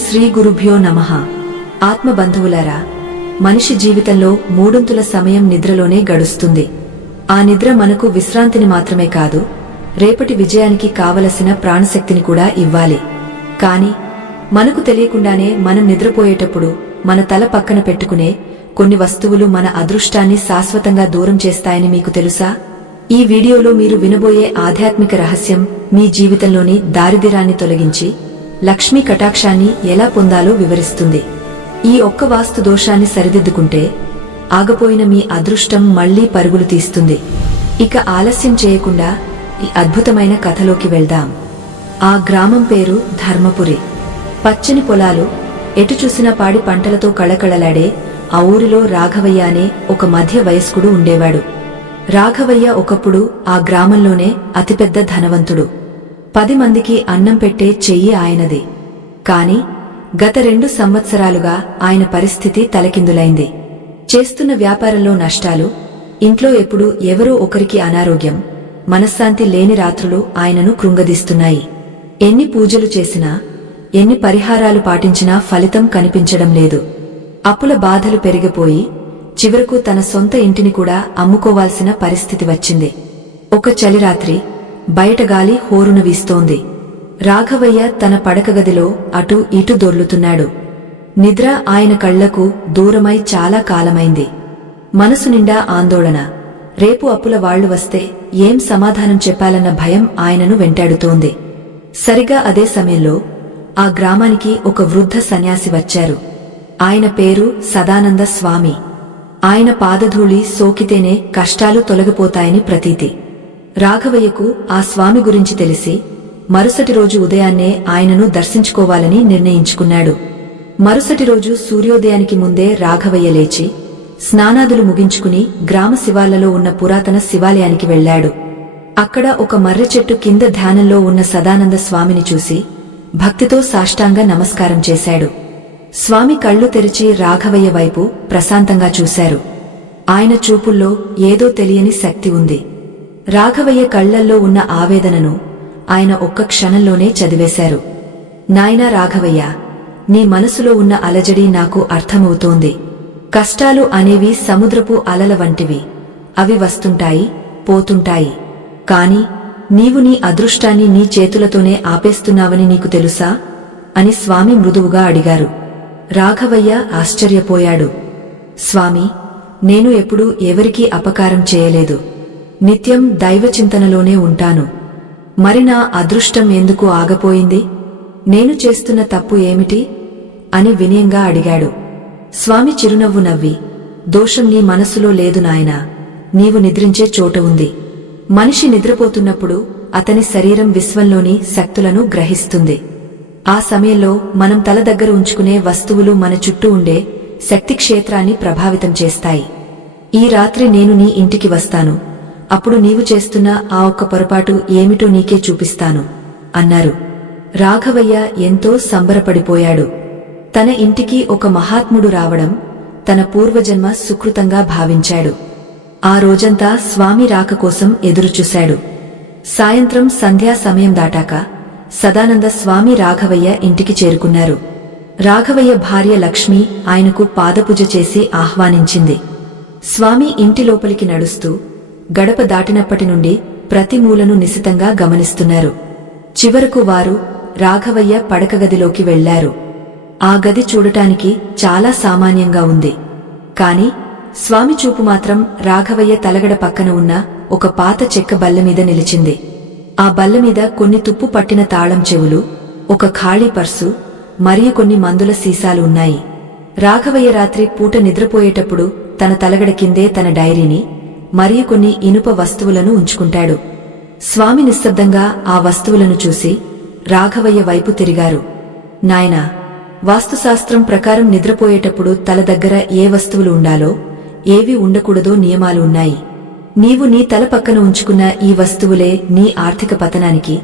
శ్రీ గురుభ్యో నమః. ఆత్మబంధువులారా, మనిషి జీవితంలో మూడొంతుల సమయం నిద్రలోనే గడుస్తుంది. ఆ నిద్ర మనకు విశ్రాంతిని మాత్రమే కాదు, రేపటి విజయానికి కావలసిన ప్రాణశక్తిని కూడా ఇవ్వాలి. కాని మనకు తెలియకుండానే మనం నిద్రపోయేటప్పుడు మన తల పక్కన పెట్టుకునే కొన్ని వస్తువులు మన అదృష్టాన్ని శాశ్వతంగా దూరం చేస్తాయని మీకు తెలుసా? ఈ వీడియోలో మీరు వినబోయే ఆధ్యాత్మిక రహస్యం మీ జీవితంలోని దారిద్ర్యాన్ని తొలగించి లక్ష్మీ కటాక్షాన్ని ఎలా పొందాలో వివరిస్తుంది. ఈ ఒక్క వాస్తు దోషాన్ని సరిదిద్దుకుంటే ఆగపోయిన మీ అదృష్టం మళ్లీ పరుగులు తీస్తుంది. ఇక ఆలస్యం చేయకుండా ఈ అద్భుతమైన కథలోకి వెళ్దాం. ఆ గ్రామం పేరు ధర్మపురి. పచ్చని పొలాలు, ఎటు చూసినా పాడి పంటలతో కళకళలాడే ఆ ఊరిలో రాఘవయ్య అనే ఒక మధ్య వయస్కుడు ఉండేవాడు. రాఘవయ్య ఒకప్పుడు ఆ గ్రామంలోనే అతిపెద్ద ధనవంతుడు. 10 మందికి అన్నం పెట్టే చెయ్యి ఆయనది. కాని గత 2 సంవత్సరాలుగా ఆయన పరిస్థితి తలకిందులైంది. చేస్తున్న వ్యాపారంలో నష్టాలు, ఇంట్లో ఎప్పుడూ ఎవరో ఒకరికి అనారోగ్యం, మనశ్శాంతి లేని రాత్రులు ఆయనను కృంగదీస్తున్నాయి. ఎన్ని పూజలు చేసినా, ఎన్ని పరిహారాలు పాటించినా ఫలితం కనిపించడం లేదు. అప్పుల బాధలు పెరిగిపోయి చివరకు తన సొంత ఇంటిని కూడా అమ్ముకోవాల్సిన పరిస్థితి వచ్చింది. ఒక చలిరాత్రి బయట గాలి హోరున వీస్తోంది. రాఘవయ్య తన పడకగదిలో అటూ ఇటూ దొర్లుతున్నాడు. నిద్ర ఆయన కళ్లకు దూరమై చాలా కాలమైంది. మనసు నిండా ఆందోళన. రేపు అప్పుల వాళ్లు వస్తే ఏం సమాధానం చెప్పాలన్న భయం ఆయనను వెంటాడుతోంది. సరిగా అదే సమయంలో ఆ గ్రామానికి ఒక వృద్ధ సన్యాసి వచ్చారు. ఆయన పేరు సదానంద స్వామి. ఆయన పాదధూళి సోకితేనే కష్టాలు తొలగిపోతాయని ప్రతీతి. రాఘవయ్యకు ఆ స్వామి గురించి తెలిసి మరుసటి రోజు ఉదయాన్నే ఆయనను దర్శించుకోవాలని నిర్ణయించుకున్నాడు. మరుసటి రోజు సూర్యోదయానికి ముందే రాఘవయ్య లేచి స్నానాదులు ముగించుకుని గ్రామ శివార్లలో ఉన్న పురాతన శివాలయానికి వెళ్లాడు. అక్కడ ఒక మర్రి చెట్టు కింద ధ్యానంలో ఉన్న సదానంద స్వామిని చూసి భక్తితో సాష్టాంగ నమస్కారం చేశాడు. స్వామి కళ్లు తెరిచి రాఘవయ్య వైపు ప్రశాంతంగా చూశారు. ఆయన చూపుల్లో ఏదో తెలియని శక్తి ఉంది. రాఘవయ్య కళ్లల్లో ఉన్న ఆవేదనను ఆయన ఒక్క క్షణంలోనే చదివేశారు. నాయనా రాఘవయ్య, నీ మనసులో ఉన్న అలజడి నాకు అర్థమవుతోంది. కష్టాలు అనేవి సముద్రపు అలల వంటివి. అవి వస్తుంటాయి, పోతుంటాయి. కాని నీవు నీ అదృష్టాన్ని నీ చేతులతోనే ఆపేస్తున్నావని నీకు తెలుసా అని స్వామి మృదువుగా అడిగారు. రాఘవయ్య ఆశ్చర్యపోయాడు. స్వామి, నేను ఎప్పుడూ ఎవరికీ అపకారం చేయలేదు. నిత్యం దైవచింతనలోనే ఉంటాను. మరి నా అదృష్టం ఎందుకు ఆగపోయింది? నేను చేస్తున్న తప్పు ఏమిటి అని వినయంగా అడిగాడు. స్వామి చిరునవ్వు నవ్వి, దోషం నీ మనసులో లేదు నాయనా, నీవు నిద్రించే చోట ఉంది. మనిషి నిద్రపోతున్నప్పుడు అతని శరీరం విశ్వంలోని శక్తులను గ్రహిస్తుంది. ఆ సమయంలో మనం తల దగ్గర ఉంచుకునే వస్తువులు మన చుట్టూ ఉండే శక్తి క్షేత్రాన్ని ప్రభావితం చేస్తాయి. ఈ రాత్రి నేను నీ ఇంటికి వస్తాను. అప్పుడు నీవు చేస్తున్న ఆ ఒక్క పొరపాటు ఏమిటో నీకే చూపిస్తాను అన్నారు. రాఘవయ్య ఎంతో సంబరపడిపోయాడు. తన ఇంటికి ఒక మహాత్ముడు రావడం తన పూర్వజన్మ సుకృతంగా భావించాడు. ఆ రోజంతా స్వామి రాక కోసం ఎదురుచూశాడు. సాయంత్రం సంధ్యా సమయం దాటాక సదానంద స్వామి రాఘవయ్య ఇంటికి చేరుకున్నారు. రాఘవయ్య భార్య లక్ష్మి ఆయనకు పాదపూజ చేసి ఆహ్వానించింది. స్వామి ఇంటి లోపలికి నడుస్తూ గడప దాటినప్పటి నుండి ప్రతి మూలను నిశితంగా గమనిస్తున్నారు. చివరకు వారు రాఘవయ్య పడకగదిలోకి వెళ్లారు. ఆ గది చూడటానికి చాలా సామాన్యంగా ఉంది. కాని స్వామి చూపు మాత్రం రాఘవయ్య తలగడ పక్కన ఉన్న ఒక పాత చెక్క బల్లమీద నిలిచింది. ఆ బల్లమీద కొన్ని తుప్పు పట్టిన తాళం చెవులు, ఒక ఖాళీ పర్సు మరియు కొన్ని మందుల సీసాలు ఉన్నాయి. రాఘవయ్య రాత్రి పూట నిద్రపోయేటప్పుడు తన తలగడ కిందే తన డైరీని మరియు కొన్ని ఇనుప వస్తువులను ఉంచుకుంటాడు. స్వామి నిశ్శబ్దంగా ఆ వస్తువులను చూసి రాఘవయ్య వైపు తిరిగారు. నాయనా, వాస్తుశాస్త్రం ప్రకారం నిద్రపోయేటప్పుడు తల దగ్గర ఏ వస్తువులు ఉండాలో, ఏవి ఉండకూడదో నియమాలు ఉన్నాయి. నీవు నీ తల పక్కన ఉంచుకున్న ఈ వస్తువులే నీ ఆర్థిక పతనానికి,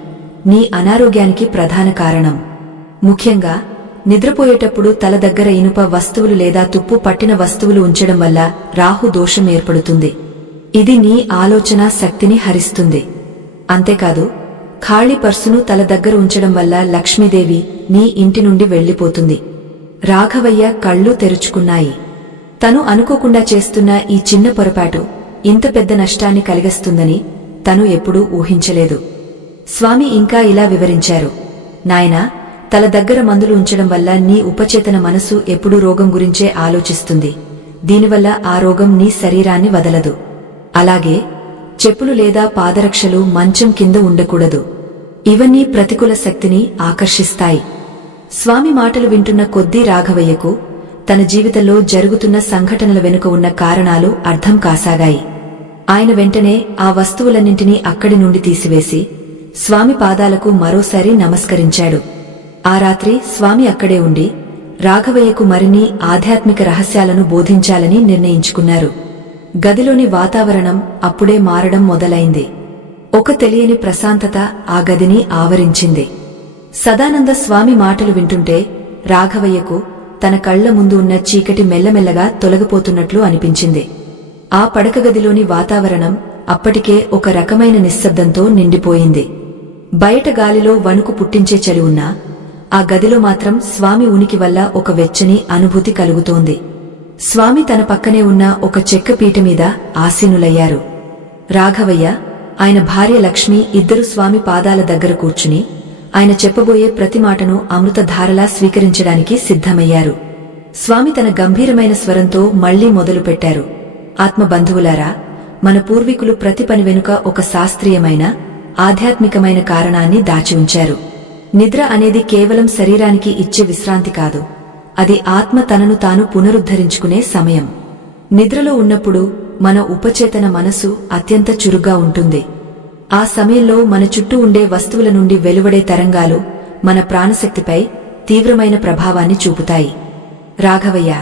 నీ అనారోగ్యానికి ప్రధాన కారణం. ముఖ్యంగా నిద్రపోయేటప్పుడు తల దగ్గర ఇనుప వస్తువులు లేదా తుప్పు పట్టిన వస్తువులు ఉంచడం వల్ల రాహు దోషం ఏర్పడుతుంది. ఇది నీ ఆలోచన శక్తిని హరిస్తుంది. అంతేకాదు, ఖాళీ పర్సును తల దగ్గర ఉంచడం వల్ల లక్ష్మీదేవి నీ ఇంటి నుండి వెళ్లిపోతుంది. రాఘవయ్య కళ్ళు తెరుచుకున్నాయి. తను అనుకోకుండా చేస్తున్న ఈ చిన్న పొరపాటు ఇంత పెద్ద నష్టాన్ని కలిగిస్తుందని తను ఎప్పుడూ ఊహించలేదు. స్వామి ఇంకా ఇలా వివరించారు. నాయనా, తల దగ్గర మందులు ఉంచడం వల్ల నీ ఉపచేతన మనసు ఎప్పుడూ రోగం గురించే ఆలోచిస్తుంది. దీనివల్ల ఆ రోగం నీ శరీరాన్ని వదలదు. అలాగే చెప్పులు లేదా పాదరక్షలు మంచం కింద ఉండకూడదు. ఇవన్నీ ప్రతికూల శక్తిని ఆకర్షిస్తాయి. స్వామి మాటలు వింటున్న కొద్దీ రాఘవయ్యకు తన జీవితంలో జరుగుతున్న సంఘటనల వెనుక ఉన్న కారణాలు అర్థం కాసాగాయి. ఆయన వెంటనే ఆ వస్తువులన్నింటినీ అక్కడి నుండి తీసివేసి స్వామి పాదాలకు మరోసారి నమస్కరించాడు. ఆ రాత్రి స్వామి అక్కడే ఉండి రాఘవయ్యకు మరిన్ని ఆధ్యాత్మిక రహస్యాలను బోధించాలని నిర్ణయించుకున్నారు. గదిలోని వాతావరణం అప్పుడే మారడం మొదలైంది. ఒక తెలియని ప్రశాంతత ఆ గదిని ఆవరించింది. సదానంద స్వామి మాటలు వింటుంటే రాఘవయ్యకు తన కళ్ల ముందు ఉన్న చీకటి మెల్లమెల్లగా తొలగిపోతున్నట్లు అనిపించింది. ఆ పడకగదిలోని వాతావరణం అప్పటికే ఒక రకమైన నిశ్శబ్దంతో నిండిపోయింది. బయట గాలిలో వణుకు పుట్టించే చలి ఉన్నా ఆ గదిలో మాత్రం స్వామి ఉనికి వల్ల ఒక వెచ్చని అనుభూతి కలుగుతోంది. స్వామి తన పక్కనే ఉన్న ఒక చెక్క పీట మీద ఆసీనులయ్యారు. రాఘవయ్య, ఆయన భార్య లక్ష్మి ఇద్దరు స్వామి పాదాల దగ్గర కూర్చుని ఆయన చెప్పబోయే ప్రతి మాటను అమృతధారలా స్వీకరించడానికి సిద్ధమయ్యారు. స్వామి తన గంభీరమైన స్వరంతో మళ్లీ మొదలుపెట్టారు. ఆత్మబంధువులారా, మన పూర్వీకులు ప్రతి పని వెనుక ఒక శాస్త్రీయమైన ఆధ్యాత్మికమైన కారణాన్ని దాచి ఉంచారు. నిద్ర అనేది కేవలం శరీరానికి ఇచ్చే విశ్రాంతి కాదు, అది ఆత్మ తనను తాను పునరుద్ధరించుకునే సమయం. నిద్రలో ఉన్నప్పుడు మన ఉపచేతన మనసు అత్యంత చురుగ్గా ఉంటుంది. ఆ సమయంలో మన చుట్టూ ఉండే వస్తువుల నుండి వెలువడే తరంగాలు మన ప్రాణశక్తిపై తీవ్రమైన ప్రభావాన్ని చూపుతాయి. రాఘవయ్య,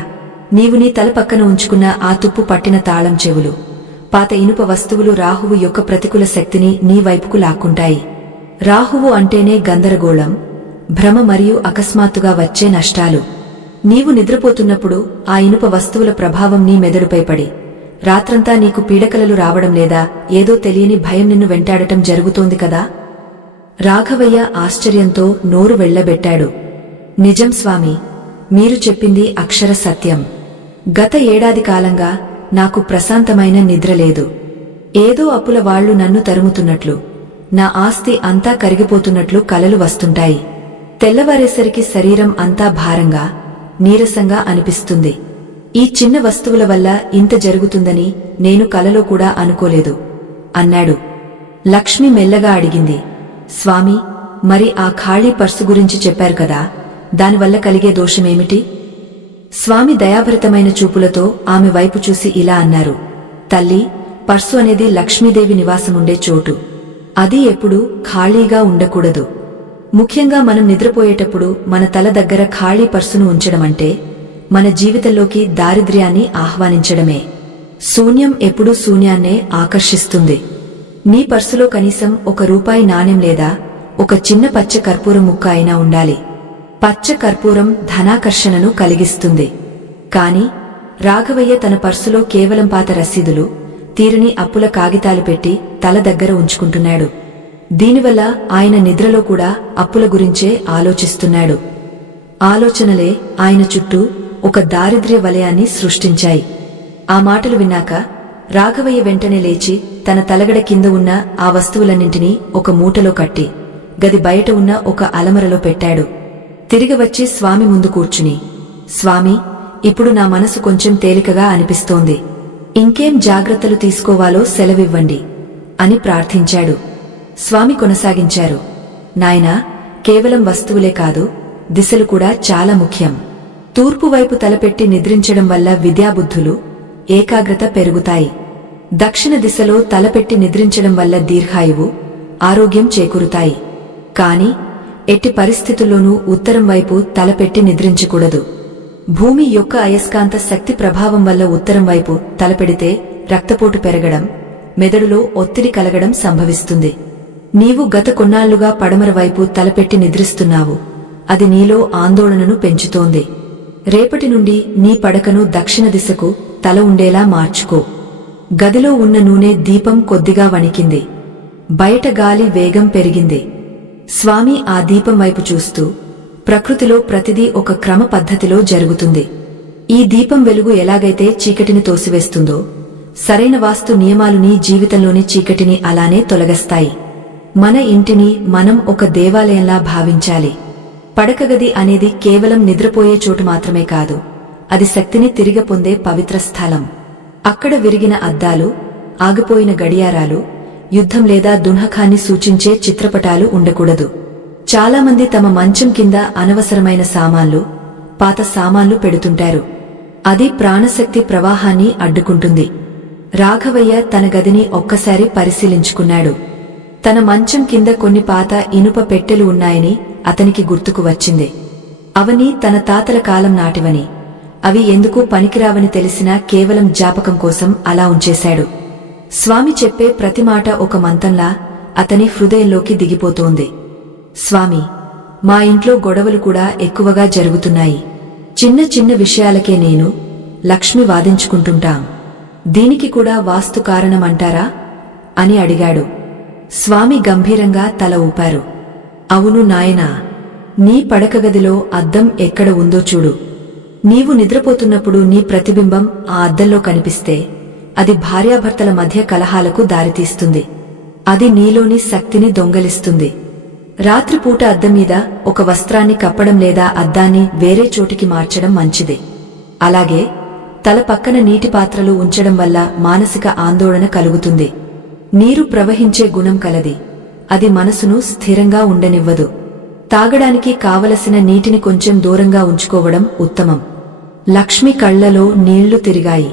నీవు నీ తల పక్కన ఉంచుకున్న ఆ తుప్పు పట్టిన తాళం చెవులు, పాత ఇనుప వస్తువులు రాహువు యొక్క ప్రతికూల శక్తిని నీ వైపుకు లాక్కుంటాయి. రాహువు అంటేనే గందరగోళం, భ్రమ మరియు అకస్మాత్తుగా వచ్చే నష్టాలు. నీవు నిద్రపోతున్నప్పుడు ఆ ఇనుప వస్తువుల ప్రభావం నీ మెదడుపై పడి రాత్రంతా నీకు పీడకలలు రావడం లేదా ఏదో తెలియని భయం నిన్ను వెంటాడటం జరుగుతోంది కదా? రాఘవయ్య ఆశ్చర్యంతో నోరు వెళ్లబెట్టాడు. నిజం స్వామి, మీరు చెప్పింది అక్షర సత్యం. గత ఏడాది కాలంగా నాకు ప్రశాంతమైన నిద్ర లేదు. ఏదో అప్పుల వాళ్లు నన్ను తరుముతున్నట్లు, నా ఆస్తి అంతా కరిగిపోతున్నట్లు కలలు వస్తుంటాయి. తెల్లవారేసరికి శరీరం అంతా భారంగా, నీరసంగా అనిపిస్తుంది. ఈ చిన్న వస్తువుల వల్ల ఇంత జరుగుతుందని నేను కలలో కూడా అనుకోలేదు అన్నాడు. లక్ష్మి మెల్లగా అడిగింది. స్వామి, మరి ఆ ఖాళీ పర్సు గురించి చెప్పారు కదా, దానివల్ల కలిగే దోషమేమిటి? స్వామి దయాభరితమైన చూపులతో ఆమె వైపు చూసి ఇలా అన్నారు. తల్లి, పర్సు అనేది లక్ష్మీదేవి నివాసముండే చోటు. అది ఎప్పుడూ ఖాళీగా ఉండకూడదు. ముఖ్యంగా మనం నిద్రపోయేటప్పుడు మన తల దగ్గర ఖాళీ పర్సును ఉంచడమంటే మన జీవితంలోకి దారిద్ర్యాన్ని ఆహ్వానించడమే. శూన్యం ఎప్పుడూ శూన్యాన్నే ఆకర్షిస్తుంది. నీ పర్సులో కనీసం ₹1 నాణెం లేదా ఒక చిన్న పచ్చ కర్పూరం ముక్క అయినా ఉండాలి. పచ్చ కర్పూరం ధనాకర్షణను కలిగిస్తుంది. కాని రాఘవయ్య తన పర్సులో కేవలం పాత రసీదులు, తీరని అప్పుల కాగితాలు పెట్టి తల దగ్గర ఉంచుకుంటున్నాడు. దీనివల్ల ఆయన నిద్రలో కూడా అప్పుల గురించే ఆలోచిస్తున్నాడు. ఆలోచనలే ఆయన చుట్టూ ఒక దారిద్ర్య వలయాన్ని సృష్టించాయి. ఆ మాటలు విన్నాక రాఘవయ్య వెంటనే లేచి తన తలగడ కింద ఉన్న ఆ వస్తువులన్నింటినీ ఒక మూటలో కట్టి గది బయట ఉన్న ఒక అలమరలో పెట్టాడు. తిరిగి వచ్చి స్వామి ముందు కూర్చుని, స్వామి, ఇప్పుడు నా మనసు కొంచెం తేలికగా అనిపిస్తోంది. ఇంకేం జాగ్రత్తలు తీసుకోవాలో సెలవివ్వండి అని ప్రార్థించాడు. స్వామి కొనసాగించారు. నాయనా, కేవలం వస్తువులే కాదు, దిశలు కూడా చాలా ముఖ్యం. తూర్పు వైపు తలపెట్టి నిద్రించడం వల్ల విద్యాబుద్ధులు, ఏకాగ్రత పెరుగుతాయి. దక్షిణ దిశలో తలపెట్టి నిద్రించడం వల్ల దీర్ఘాయువు, ఆరోగ్యం చేకూరుతాయి. కాని ఎట్టి పరిస్థితుల్లోనూ ఉత్తరం వైపు తలపెట్టి నిద్రించకూడదు. భూమి యొక్క అయస్కాంత శక్తి ప్రభావం వల్ల ఉత్తరం వైపు తలపెడితే రక్తపోటు పెరగడం, మెదడులో ఒత్తిడి కలగడం సంభవిస్తుంది. నీవు గత కొన్నాళ్లుగా పడమర వైపు తలపెట్టి నిద్రిస్తున్నావు. అది నీలో ఆందోళనను పెంచుతోంది. రేపటి నుండి నీ పడకను దక్షిణ దిశకు తల ఉండేలా మార్చుకో. గదిలో ఉన్న నూనె దీపం కొద్దిగా వణికింది. బయట గాలి వేగం పెరిగింది. స్వామి ఆ దీపం వైపు చూస్తూ, ప్రకృతిలో ప్రతిదీ ఒక క్రమ పద్ధతిలో జరుగుతుంది. ఈ దీపం వెలుగు ఎలాగైతే చీకటిని తోసివేస్తుందో, సరైన వాస్తు నియమాలు నీ జీవితంలోని చీకటిని అలానే తొలగస్తాయి. మన ఇంటిని మనం ఒక దేవాలయంలా భావించాలి. పడకగది అనేది కేవలం నిద్రపోయే చోటు మాత్రమే కాదు, అది శక్తిని తిరిగి పొందే పవిత్ర స్థలం. అక్కడ విరిగిన అద్దాలు, ఆగిపోయిన గడియారాలు, యుద్ధం లేదా దున్హకాన్ని సూచించే చిత్రపటాలు ఉండకూడదు. చాలామంది తమ మంచం కింద అనవసరమైన సామాన్లు, పాత సామాన్లు పెడుతుంటారు. అది ప్రాణశక్తి ప్రవాహాన్ని అడ్డుకుంటుంది. రాఘవయ్య తన గదిని ఒక్కసారి పరిశీలించుకున్నాడు. తన మంచం కింద కొన్ని పాత ఇనుప పెట్టెలు ఉన్నాయని అతనికి గుర్తుకు వచ్చింది. అవని తన తాతల కాలం నాటివని, అవి ఎందుకు పనికిరావని తెలిసినా కేవలం జ్ఞాపకం కోసం అలా ఉంచేశాడు. స్వామి చెప్పే ప్రతి మాట ఒక మంతంలా అతని హృదయంలోకి దిగిపోతోంది. స్వామి, మా ఇంట్లో గొడవలు కూడా ఎక్కువగా జరుగుతున్నాయి. చిన్న చిన్న విషయాలకే నేను, లక్ష్మి వాదించుకుంటుంటాం. దీనికి కూడా వాస్తు కారణమంటారా అని అడిగాడు. స్వామి గంభీరంగా తల ఊపారు. అవును నాయనా, నీ పడకగదిలో అద్దం ఎక్కడ ఉందో చూడు. నీవు నిద్రపోతున్నప్పుడు నీ ప్రతిబింబం ఆ అద్దంలో కనిపిస్తే అది భార్యాభర్తల మధ్య కలహాలకు దారితీస్తుంది. అది నీలోని శక్తిని దొంగలిస్తుంది. రాత్రిపూట అద్దం మీద ఒక వస్త్రాన్ని కప్పడం లేదా అద్దాన్ని వేరే చోటికి మార్చడం మంచిది. అలాగే తల పక్కన నీటి పాత్రలు ఉంచడం వల్ల మానసిక ఆందోళన కలుగుతుంది. నీరు ప్రవహించే గుణం కలది, అది మనసును స్థిరంగా ఉండనివ్వదు. తాగడానికి కావలసిన నీటిని కొంచెం దూరంగా ఉంచుకోవడం ఉత్తమం. లక్ష్మి కళ్లలో నీళ్లు తిరిగాయి.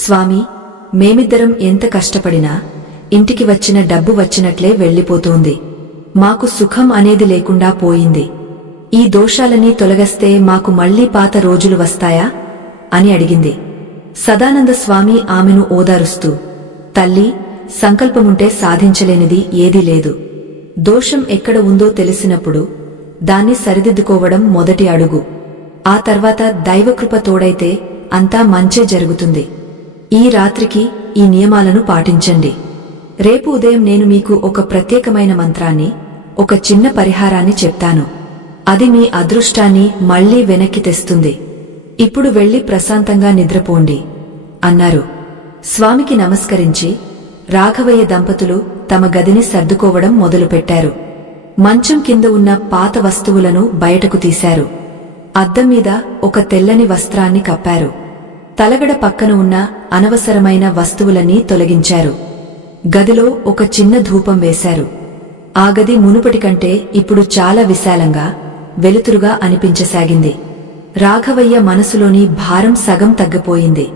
స్వామి, మేమిద్దరం ఎంత కష్టపడినా ఇంటికి వచ్చిన డబ్బు వచ్చినట్లే వెళ్లిపోతోంది. మాకు సుఖం అనేది లేకుండా పోయింది. ఈ దోషాలన్నీ తొలగస్తే మాకు మళ్లీ పాత రోజులు వస్తాయా అని అడిగింది. సదానంద స్వామి ఆమెను ఓదారుస్తూ, తల్లి, సంకల్పముంటే సాధించలేనిది ఏదీ లేదు. దోషం ఎక్కడ ఉందో తెలిసినప్పుడు దాన్ని సరిదిద్దుకోవడం మొదటి అడుగు. ఆ తర్వాత దైవకృప తోడైతే అంతా మంచే జరుగుతుంది. ఈ రాత్రికి ఈ నియమాలను పాటించండి. రేపు ఉదయం నేను మీకు ఒక ప్రత్యేకమైన మంత్రాన్ని, ఒక చిన్న పరిహారాన్ని చెప్తాను. అది మీ అదృష్టాన్ని మళ్లీ వెనక్కి తెస్తుంది. ఇప్పుడు వెళ్లి ప్రశాంతంగా నిద్రపోండి అన్నారు. స్వామికి నమస్కరించి రాఘవయ్య దంపతులు తమ గదిని సర్దుకోవడం మొదలుపెట్టారు. మంచం కింద ఉన్న పాత వస్తువులను బయటకు తీశారు. అద్దం మీద ఒక తెల్లని వస్త్రాన్ని కప్పారు. తలగడ పక్కన ఉన్న అనవసరమైన వస్తువులన్నీ తొలగించారు. గదిలో ఒక చిన్న ధూపం వేశారు. ఆ గది మునుపటి కంటే ఇప్పుడు చాలా విశాలంగా, వెలుతురుగా అనిపించసాగింది. రాఘవయ్య మనసులోని భారం సగం తగ్గిపోయింది.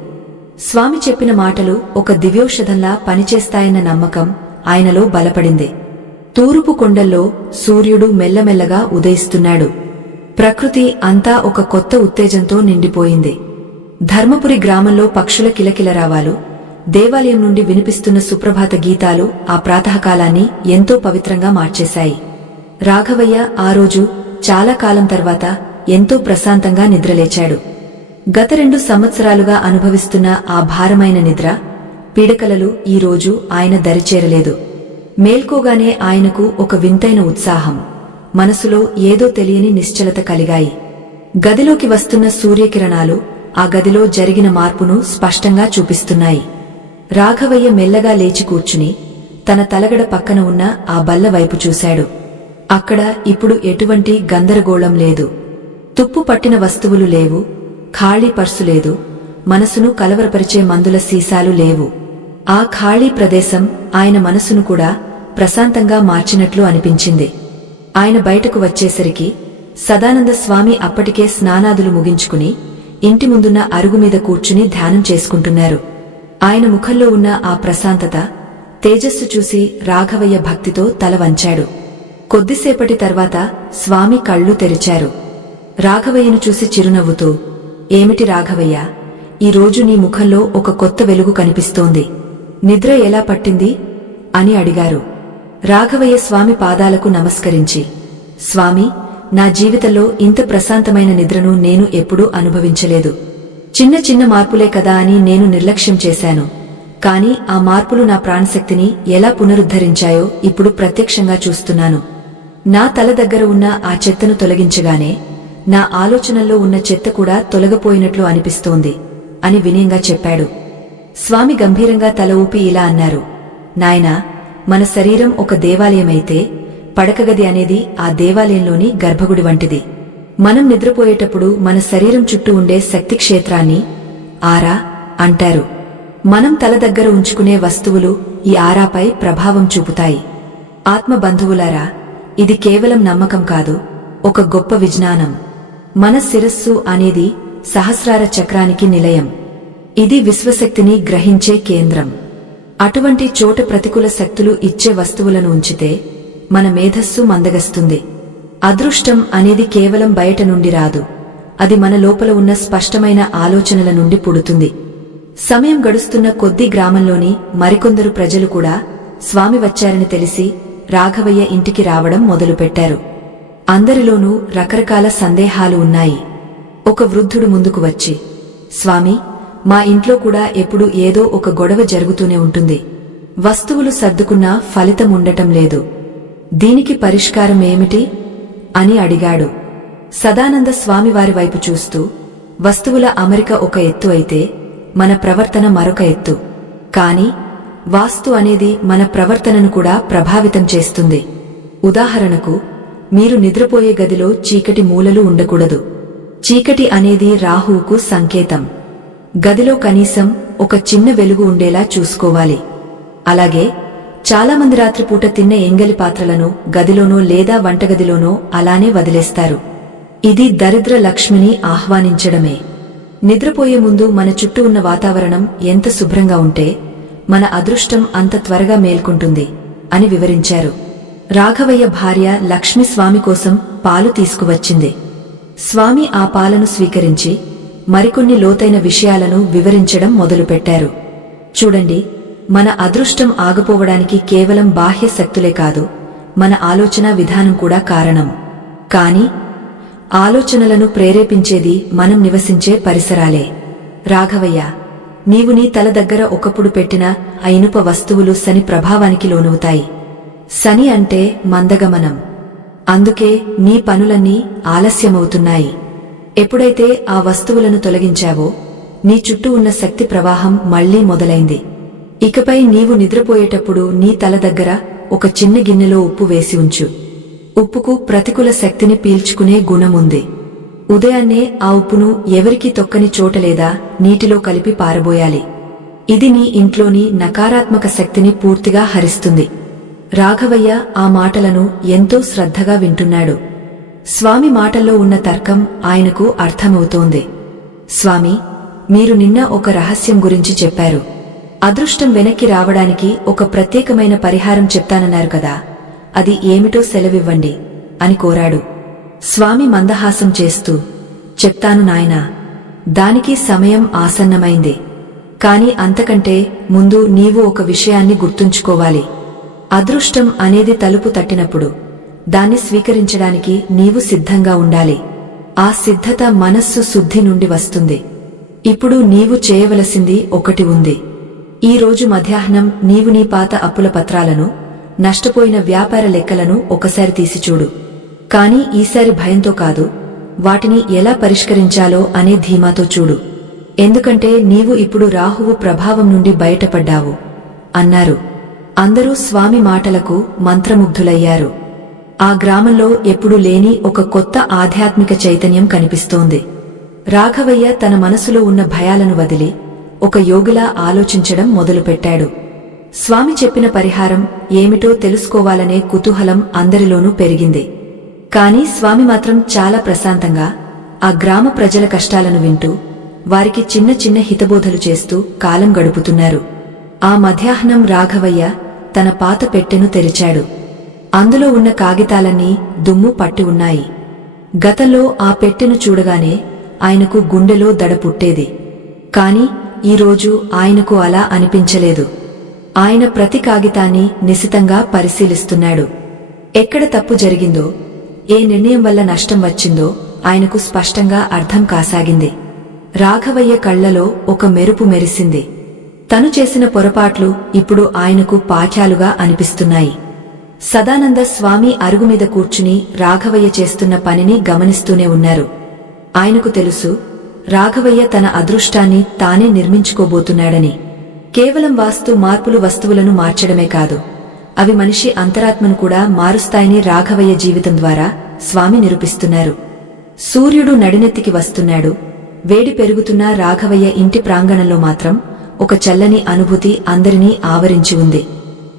స్వామి చెప్పిన మాటలు ఒక దివ్యౌషధంలా పనిచేస్తాయన్న నమ్మకం ఆయనలో బలపడింది. తూర్పు కొండల్లో సూర్యుడు మెల్లమెల్లగా ఉదయిస్తున్నాడు. ప్రకృతి అంతా ఒక కొత్త ఉత్తేజంతో నిండిపోయింది. ధర్మపురి గ్రామంలో పక్షుల కిలకిలరావాలు, దేవాలయం నుండి వినిపిస్తున్న సుప్రభాత గీతాలు ఆ ప్రాతకాలాన్ని ఎంతో పవిత్రంగా మార్చేశాయి. రాఘవయ్య ఆ రోజు చాలా కాలం తర్వాత ఎంతో ప్రశాంతంగా నిద్రలేచాడు. గత 2 సంవత్సరాలుగా అనుభవిస్తున్న ఆ భారమైన నిద్ర, పీడకలలు ఈ రోజు ఆయన దరిచేరలేదు. మేల్కోగానే ఆయనకు ఒక వింతైన ఉత్సాహం, మనసులో ఏదో తెలియని నిశ్చలత కలిగాయి. గదిలోకి వస్తున్న సూర్యకిరణాలు ఆ గదిలో జరిగిన మార్పును స్పష్టంగా చూపిస్తున్నాయి. రాఘవయ్య మెల్లగా లేచి కూర్చుని తన తలగడ పక్కన ఉన్న ఆ బల్ల వైపు చూశాడు. అక్కడ ఇప్పుడు ఎటువంటి గందరగోళం లేదు. తుప్పు పట్టిన వస్తువులు లేవు, ఖాళీ పర్సు లేదు, మనసును కలవరపరిచే మందుల సీసాలు లేవు. ఆ ఖాళీ ప్రదేశం ఆయన మనసును కూడా ప్రశాంతంగా మార్చినట్లు అనిపించింది. ఆయన బయటకు వచ్చేసరికి సదానంద స్వామి అప్పటికే స్నానాదులు ముగించుకుని ఇంటి ముందున్న అరుగుమీద కూర్చుని ధ్యానం చేసుకుంటున్నారు. ఆయన ముఖంలో ఉన్న ఆ ప్రశాంతత, తేజస్సు చూసి రాఘవయ్య భక్తితో తల వంచాడు. కొద్దిసేపటి తర్వాత స్వామి కళ్ళు తెరిచారు. రాఘవయ్యను చూసి చిరునవ్వుతూ, ఏమిటి రాఘవయ్య, ఈరోజు నీ ముఖంలో ఒక కొత్త వెలుగు కనిపిస్తోంది. నిద్ర ఎలా పట్టింది అని అడిగారు. రాఘవయ్య స్వామి పాదాలకు నమస్కరించి, స్వామి, నా జీవితంలో ఇంత ప్రశాంతమైన నిద్రను నేను ఎప్పుడూ అనుభవించలేదు. చిన్న చిన్న మార్పులే కదా అని నేను నిర్లక్ష్యం చేశాను. కాని ఆ మార్పులు నా ప్రాణశక్తిని ఎలా పునరుద్ధరించాయో ఇప్పుడు ప్రత్యక్షంగా చూస్తున్నాను. నా తల దగ్గర ఉన్న ఆ చెత్తను తొలగించగానే నా ఆలోచనల్లో ఉన్న చెత్త కూడా తొలగిపోయినట్లు అనిపిస్తోంది అని వినయంగా చెప్పాడు. స్వామి గంభీరంగా తల ఊపి ఇలా అన్నారు, నాయనా, మన శరీరం ఒక దేవాలయమైతే పడకగది అనేది ఆ దేవాలయంలోని గర్భగుడి వంటిది. మనం నిద్రపోయేటప్పుడు మన శరీరం చుట్టూ ఉండే శక్తి క్షేత్రాన్ని ఆరా అంటారు. మనం తల దగ్గర ఉంచుకునే వస్తువులు ఈ ఆరాపై ప్రభావం చూపుతాయి. ఆత్మ బంధువులారా, ఇది కేవలం నమ్మకం కాదు, ఒక గొప్ప విజ్ఞానం. మన శిరస్సు అనేది సహస్రార చక్రానికి నిలయం. ఇది విశ్వశక్తిని గ్రహించే కేంద్రం. అటువంటి చోట ప్రతికూల శక్తులు ఇచ్చే వస్తువులను ఉంచితే మన మేధస్సు మందగస్తుంది. అదృష్టం అనేది కేవలం బయట నుండి రాదు, అది మన లోపల ఉన్న స్పష్టమైన ఆలోచనల నుండి పుడుతుంది. సమయం గడుస్తున్న కొద్దీ గ్రామంలోని మరికొందరు ప్రజలు కూడా స్వామి వచ్చారని తెలిసి రాఘవయ్య ఇంటికి రావడం మొదలుపెట్టారు. అందరిలోనూ రకరకాల సందేహాలు ఉన్నాయి. ఒక వృద్ధుడు ముందుకు వచ్చి, స్వామి, మా ఇంట్లో కూడా ఎప్పుడూ ఏదో ఒక గొడవ జరుగుతూనే ఉంటుంది. వస్తువులు సర్దుకున్నా ఫలితం ఉండటం లేదు. దీనికి పరిష్కారం ఏమిటి అని అడిగాడు. సదానంద స్వామివారి వైపు చూస్తూ, వస్తువుల అమరిక ఒక ఎత్తు అయితే మన ప్రవర్తన మరొక ఎత్తు. కాని వాస్తు అనేది మన ప్రవర్తనను కూడా ప్రభావితం చేస్తుంది. ఉదాహరణకు, మీరు నిద్రపోయే గదిలో చీకటి మూలలు ఉండకూడదు. చీకటి అనేది రాహువుకు సంకేతం. గదిలో కనీసం ఒక చిన్న వెలుగు ఉండేలా చూసుకోవాలి. అలాగే చాలామంది రాత్రిపూట తిన్న ఎంగలి పాత్రలను గదిలోనో లేదా వంటగదిలోనో అలానే వదిలేస్తారు. ఇది దరిద్ర లక్ష్మిని ఆహ్వానించడమే. నిద్రపోయే ముందు మన చుట్టూ ఉన్న వాతావరణం ఎంత శుభ్రంగా ఉంటే మన అదృష్టం అంత త్వరగా మేల్కొంటుంది అని వివరించారు. రాఘవయ్య భార్య లక్ష్మి స్వామి కోసం పాలు తీసుకువచ్చింది. స్వామి ఆ పాలను స్వీకరించి మరికొన్ని లోతైన విషయాలను వివరించడం మొదలుపెట్టారు. చూడండి, మన అదృష్టం ఆగిపోవడానికి కేవలం బాహ్య శక్తులే కాదు, మన ఆలోచన విధానం కూడా కారణం. కాని ఆలోచనలను ప్రేరేపించేది మనం నివసించే పరిసరాలే. రాఘవయ్య, నీవు నీ తల దగ్గర ఒకప్పుడు పెట్టిన ఆ ఇనుప వస్తువులు శని ప్రభావానికి లోనవుతాయి. శని అంటే మందగమనం. అందుకే నీ పనులన్నీ ఆలస్యమవుతున్నాయి. ఎప్పుడైతే ఆ వస్తువులను తొలగించావో నీ చుట్టూ ఉన్న శక్తి ప్రవాహం మళ్లీ మొదలైంది. ఇకపై నీవు నిద్రపోయేటప్పుడు నీ తల దగ్గర ఒక చిన్న గిన్నెలో ఉప్పు వేసి ఉంచు. ఉప్పుకు ప్రతికూల శక్తిని పీల్చుకునే గుణముంది. ఉదయాన్నే ఆ ఉప్పును ఎవరికీ తొక్కని చోట లేదా నీటిలో కలిపి పారబోయాలి. ఇది నీ ఇంట్లోని నకారాత్మక శక్తిని పూర్తిగా హరిస్తుంది. రాఘవయ్య ఆ మాటలను ఎంతో శ్రద్ధగా వింటున్నాడు. స్వామి మాటల్లో ఉన్న తర్కం ఆయనకు అర్థమవుతోంది. స్వామి, మీరు నిన్న ఒక రహస్యం గురించి చెప్పారు. అదృష్టం వెనక్కి రావడానికి ఒక ప్రత్యేకమైన పరిహారం చెప్తానన్నారు కదా, అది ఏమిటో సెలవివ్వండి అని కోరాడు. స్వామి మందహాసం చేస్తూ, చెప్తాను నాయనా, దానికి సమయం ఆసన్నమైంది. కాని అంతకంటే ముందు నీవు ఒక విషయాన్ని గుర్తుంచుకోవాలి. అదృష్టం అనేది తలుపు తట్టినప్పుడు దాన్ని స్వీకరించడానికి నీవు సిద్ధంగా ఉండాలి. ఆ సిద్ధత మనస్సు శుద్ధి నుండి వస్తుంది. ఇప్పుడు నీవు చేయవలసింది ఒకటి ఉంది. ఈ రోజు మధ్యాహ్నం నీవు నీ పాత అప్పుల పత్రాలను, నష్టపోయిన వ్యాపార లెక్కలను ఒకసారి తీసిచూడు. కాని ఈసారి భయంతో కాదు, వాటిని ఎలా పరిష్కరించాలో అనే ధీమాతో చూడు. ఎందుకంటే నీవు ఇప్పుడు రాహువు ప్రభావం నుండి బయటపడ్డావు అన్నారు. అందరూ స్వామి మాటలకు మంత్రముగ్ధులయ్యారు. ఆ గ్రామంలో ఎప్పుడూ లేని ఒక కొత్త ఆధ్యాత్మిక చైతన్యం కనిపిస్తోంది. రాఘవయ్య తన మనసులో ఉన్న భయాలను వదిలి ఒక యోగిలా ఆలోచించడం మొదలుపెట్టాడు. స్వామి చెప్పిన పరిహారం ఏమిటో తెలుసుకోవాలనే కుతూహలం అందరిలోనూ పెరిగింది. కాని స్వామి మాత్రం చాలా ప్రశాంతంగా ఆ గ్రామ ప్రజల కష్టాలను వింటూ వారికి చిన్న చిన్న హితబోధలు చేస్తూ కాలం గడుపుతున్నారు. ఆ మధ్యాహ్నం రాఘవయ్య తన పాత పెట్టెను తెరిచాడు. అందులో ఉన్న కాగితాలన్నీ దుమ్ము పట్టి ఉన్నాయి. గతంలో ఆ పెట్టెను చూడగానే ఆయనకు గుండెలో దడ పుట్టేది. కాని ఈరోజు ఆయనకు అలా అనిపించలేదు. ఆయన ప్రతి కాగితాన్ని నిశితంగా పరిశీలిస్తున్నాడు. ఎక్కడ తప్పు జరిగిందో, ఏ నిర్ణయం వల్ల నష్టం వచ్చిందో ఆయనకు స్పష్టంగా అర్థం కాసాగింది. రాఘవయ్య కళ్లలో ఒక మెరుపు మెరిసింది. తను చేసిన పొరపాట్లు ఇప్పుడు ఆయనకు పాఠ్యాలుగా అనిపిస్తున్నాయి. సదానంద స్వామి అరుగుమీద కూర్చుని రాఘవయ్య చేస్తున్న పనిని గమనిస్తూనే ఉన్నారు. ఆయనకు తెలుసు, రాఘవయ్య తన అదృష్టాన్ని తానే నిర్మించుకోబోతున్నాడని. కేవలం వాస్తు మార్పులు వస్తువులను మార్చడమే కాదు, అవి మనిషి అంతరాత్మను కూడా మారుస్తాయని రాఘవయ్య జీవితం ద్వారా స్వామి నిరూపిస్తున్నారు. సూర్యుడు నడినెత్తికి వస్తున్నాడు. వేడి పెరుగుతున్న రాఘవయ్య ఇంటి ప్రాంగణంలో మాత్రం ఒక చల్లని అనుభూతి అందరినీ ఆవరించి ఉంది.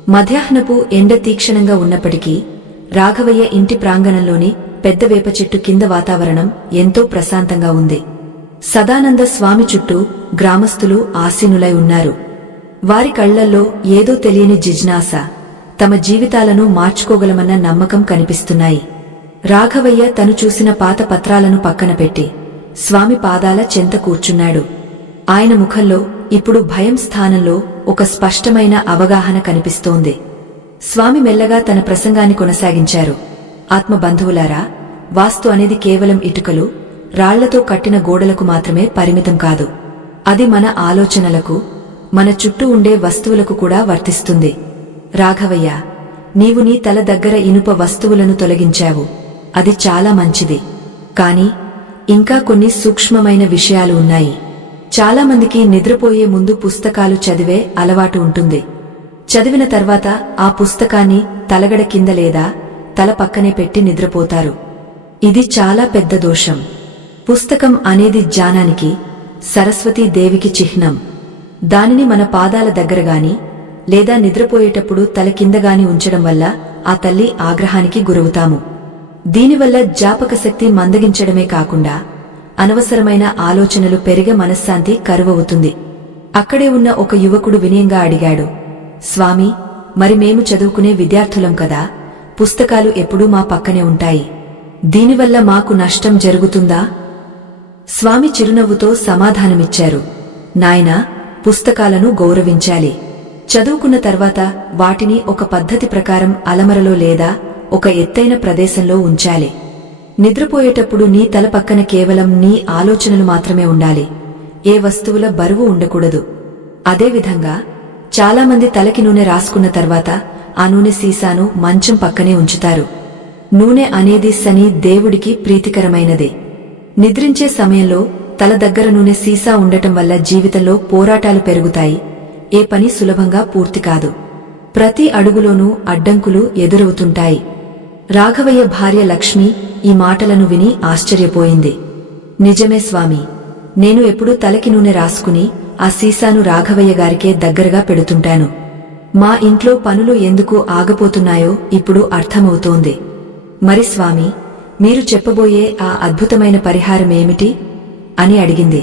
మధ్యాహ్నపు ఎండ తీక్షణంగా ఉన్నప్పటికీ రాఘవయ్య ఇంటి ప్రాంగణంలోని పెద్ద వేప చెట్టు కింద వాతావరణం ఎంతో ప్రశాంతంగా ఉంది. సదానంద స్వామి చుట్టూ గ్రామస్తులు ఆసీనులై ఉన్నారు. వారి కళ్లల్లో ఏదో తెలియని జిజ్ఞాస, తమ జీవితాలను మార్చుకోగలమన్న నమ్మకం కనిపిస్తున్నాయి. రాఘవయ్య తను చూసిన పాత పత్రాలను పక్కన పెట్టి స్వామి పాదాల చెంత కూర్చున్నాడు. ఆయన ముఖంలో ఇప్పుడు భయం స్థానంలో ఒక స్పష్టమైన అవగాహన కనిపిస్తోంది. స్వామి మెల్లగా తన ప్రసంగాన్ని కొనసాగించారు. ఆత్మబంధువులారా, వాస్తు అనేది కేవలం ఇటుకలు, రాళ్లతో కట్టిన గోడలకు మాత్రమే పరిమితం కాదు. అది మన ఆలోచనలకు, మన చుట్టూ ఉండే వస్తువులకు కూడా వర్తిస్తుంది. రాఘవయ్య, నీవు నీ తల దగ్గర ఇనుప వస్తువులను తొలగించావు. అది చాలా మంచిది. కాని ఇంకా కొన్ని సూక్ష్మమైన విషయాలు ఉన్నాయి. చాలామందికి నిద్రపోయే ముందు పుస్తకాలు చదివే అలవాటు ఉంటుంది. చదివిన తర్వాత ఆ పుస్తకాన్ని తలగడ కింద లేదా తల పక్కనే పెట్టి నిద్రపోతారు. ఇది చాలా పెద్ద దోషం. పుస్తకం అనేది జ్ఞానానికి, సరస్వతీదేవికి చిహ్నం. దానిని మన పాదాల దగ్గరగాని లేదా నిద్రపోయేటప్పుడు తల కిందగాని ఉంచడం వల్ల ఆ తల్లి ఆగ్రహానికి గురవుతాము. దీనివల్ల జ్ఞాపకశక్తి మందగించడమే కాకుండా అనవసరమైన ఆలోచనలు పెరిగే మనశ్శాంతి కరువవుతుంది. అక్కడే ఉన్న ఒక యువకుడు వినయంగా అడిగాడు, స్వామి, మరి మేము చదువుకునే విద్యార్థులం కదా, పుస్తకాలు ఎప్పుడూ మా పక్కనే ఉంటాయి. దీనివల్ల మాకు నష్టం జరుగుతుందా? స్వామి చిరునవ్వుతో సమాధానమిచ్చారు, నాయనా, పుస్తకాలను గౌరవించాలి. చదువుకున్న తర్వాత వాటిని ఒక పద్ధతి ప్రకారం అలమరలో లేదా ఒక ఎత్తైన ప్రదేశంలో ఉంచాలి. నిద్రపోయేటప్పుడు నీ తల పక్కన కేవలం నీ ఆలోచనలు మాత్రమే ఉండాలి. ఏ వస్తువుల బరువు ఉండకూడదు. అదేవిధంగా చాలామంది తలకి నూనె రాసుకున్న తర్వాత ఆ నూనె సీసాను మంచం పక్కనే ఉంచుతారు. నూనె అనేది శని దేవుడికి ప్రీతికరమైనది. నిద్రించే సమయంలో తల దగ్గర నూనె సీసా ఉండటం వల్ల జీవితంలో పోరాటాలు పెరుగుతాయి. ఏ పని సులభంగా పూర్తి కాదు. ప్రతి అడుగులోనూ అడ్డంకులు ఎదురవుతుంటాయి. రాఘవయ్య భార్య లక్ష్మి ఈ మాటలను విని ఆశ్చర్యపోయింది. నిజమే స్వామి, నేను ఎప్పుడూ తలకి నూనె రాసుకుని ఆ సీసాను రాఘవయ్య గారికే దగ్గరగా పెడుతుంటాను. మా ఇంట్లో పనులు ఎందుకు ఆగపోతున్నాయో ఇప్పుడు అర్థమవుతోంది. మరి స్వామి, మీరు చెప్పబోయే ఆ అద్భుతమైన పరిహారమేమిటి అని అడిగింది.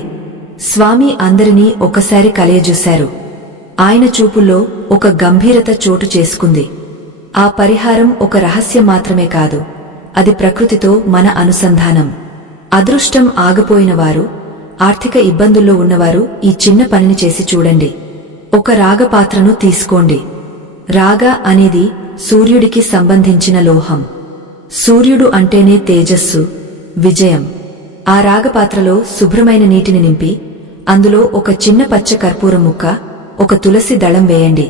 స్వామి అందరినీ ఒకసారి కలయజూశారు. ఆయన చూపుల్లో ఒక గంభీరత చోటు చేసుకుంది. ఆ పరిహారం ఒక రహస్యం మాత్రమే కాదు, అది ప్రకృతితో మన అనుసంధానం. అదృష్టం ఆగిపోయినవారు, ఆర్థిక ఇబ్బందుల్లో ఉన్నవారు ఈ చిన్న పనిని చేసి చూడండి. ఒక రాగపాత్రను తీసుకోండి. రాగ అనేది సూర్యుడికి సంబంధించిన లోహం. సూర్యుడు అంటేనే తేజస్సు, విజయం. ఆ రాగపాత్రలో శుభ్రమైన నీటిని నింపి అందులో ఒక చిన్న పచ్చ కర్పూరం ముక్క, ఒక తులసి దళం వేయండి.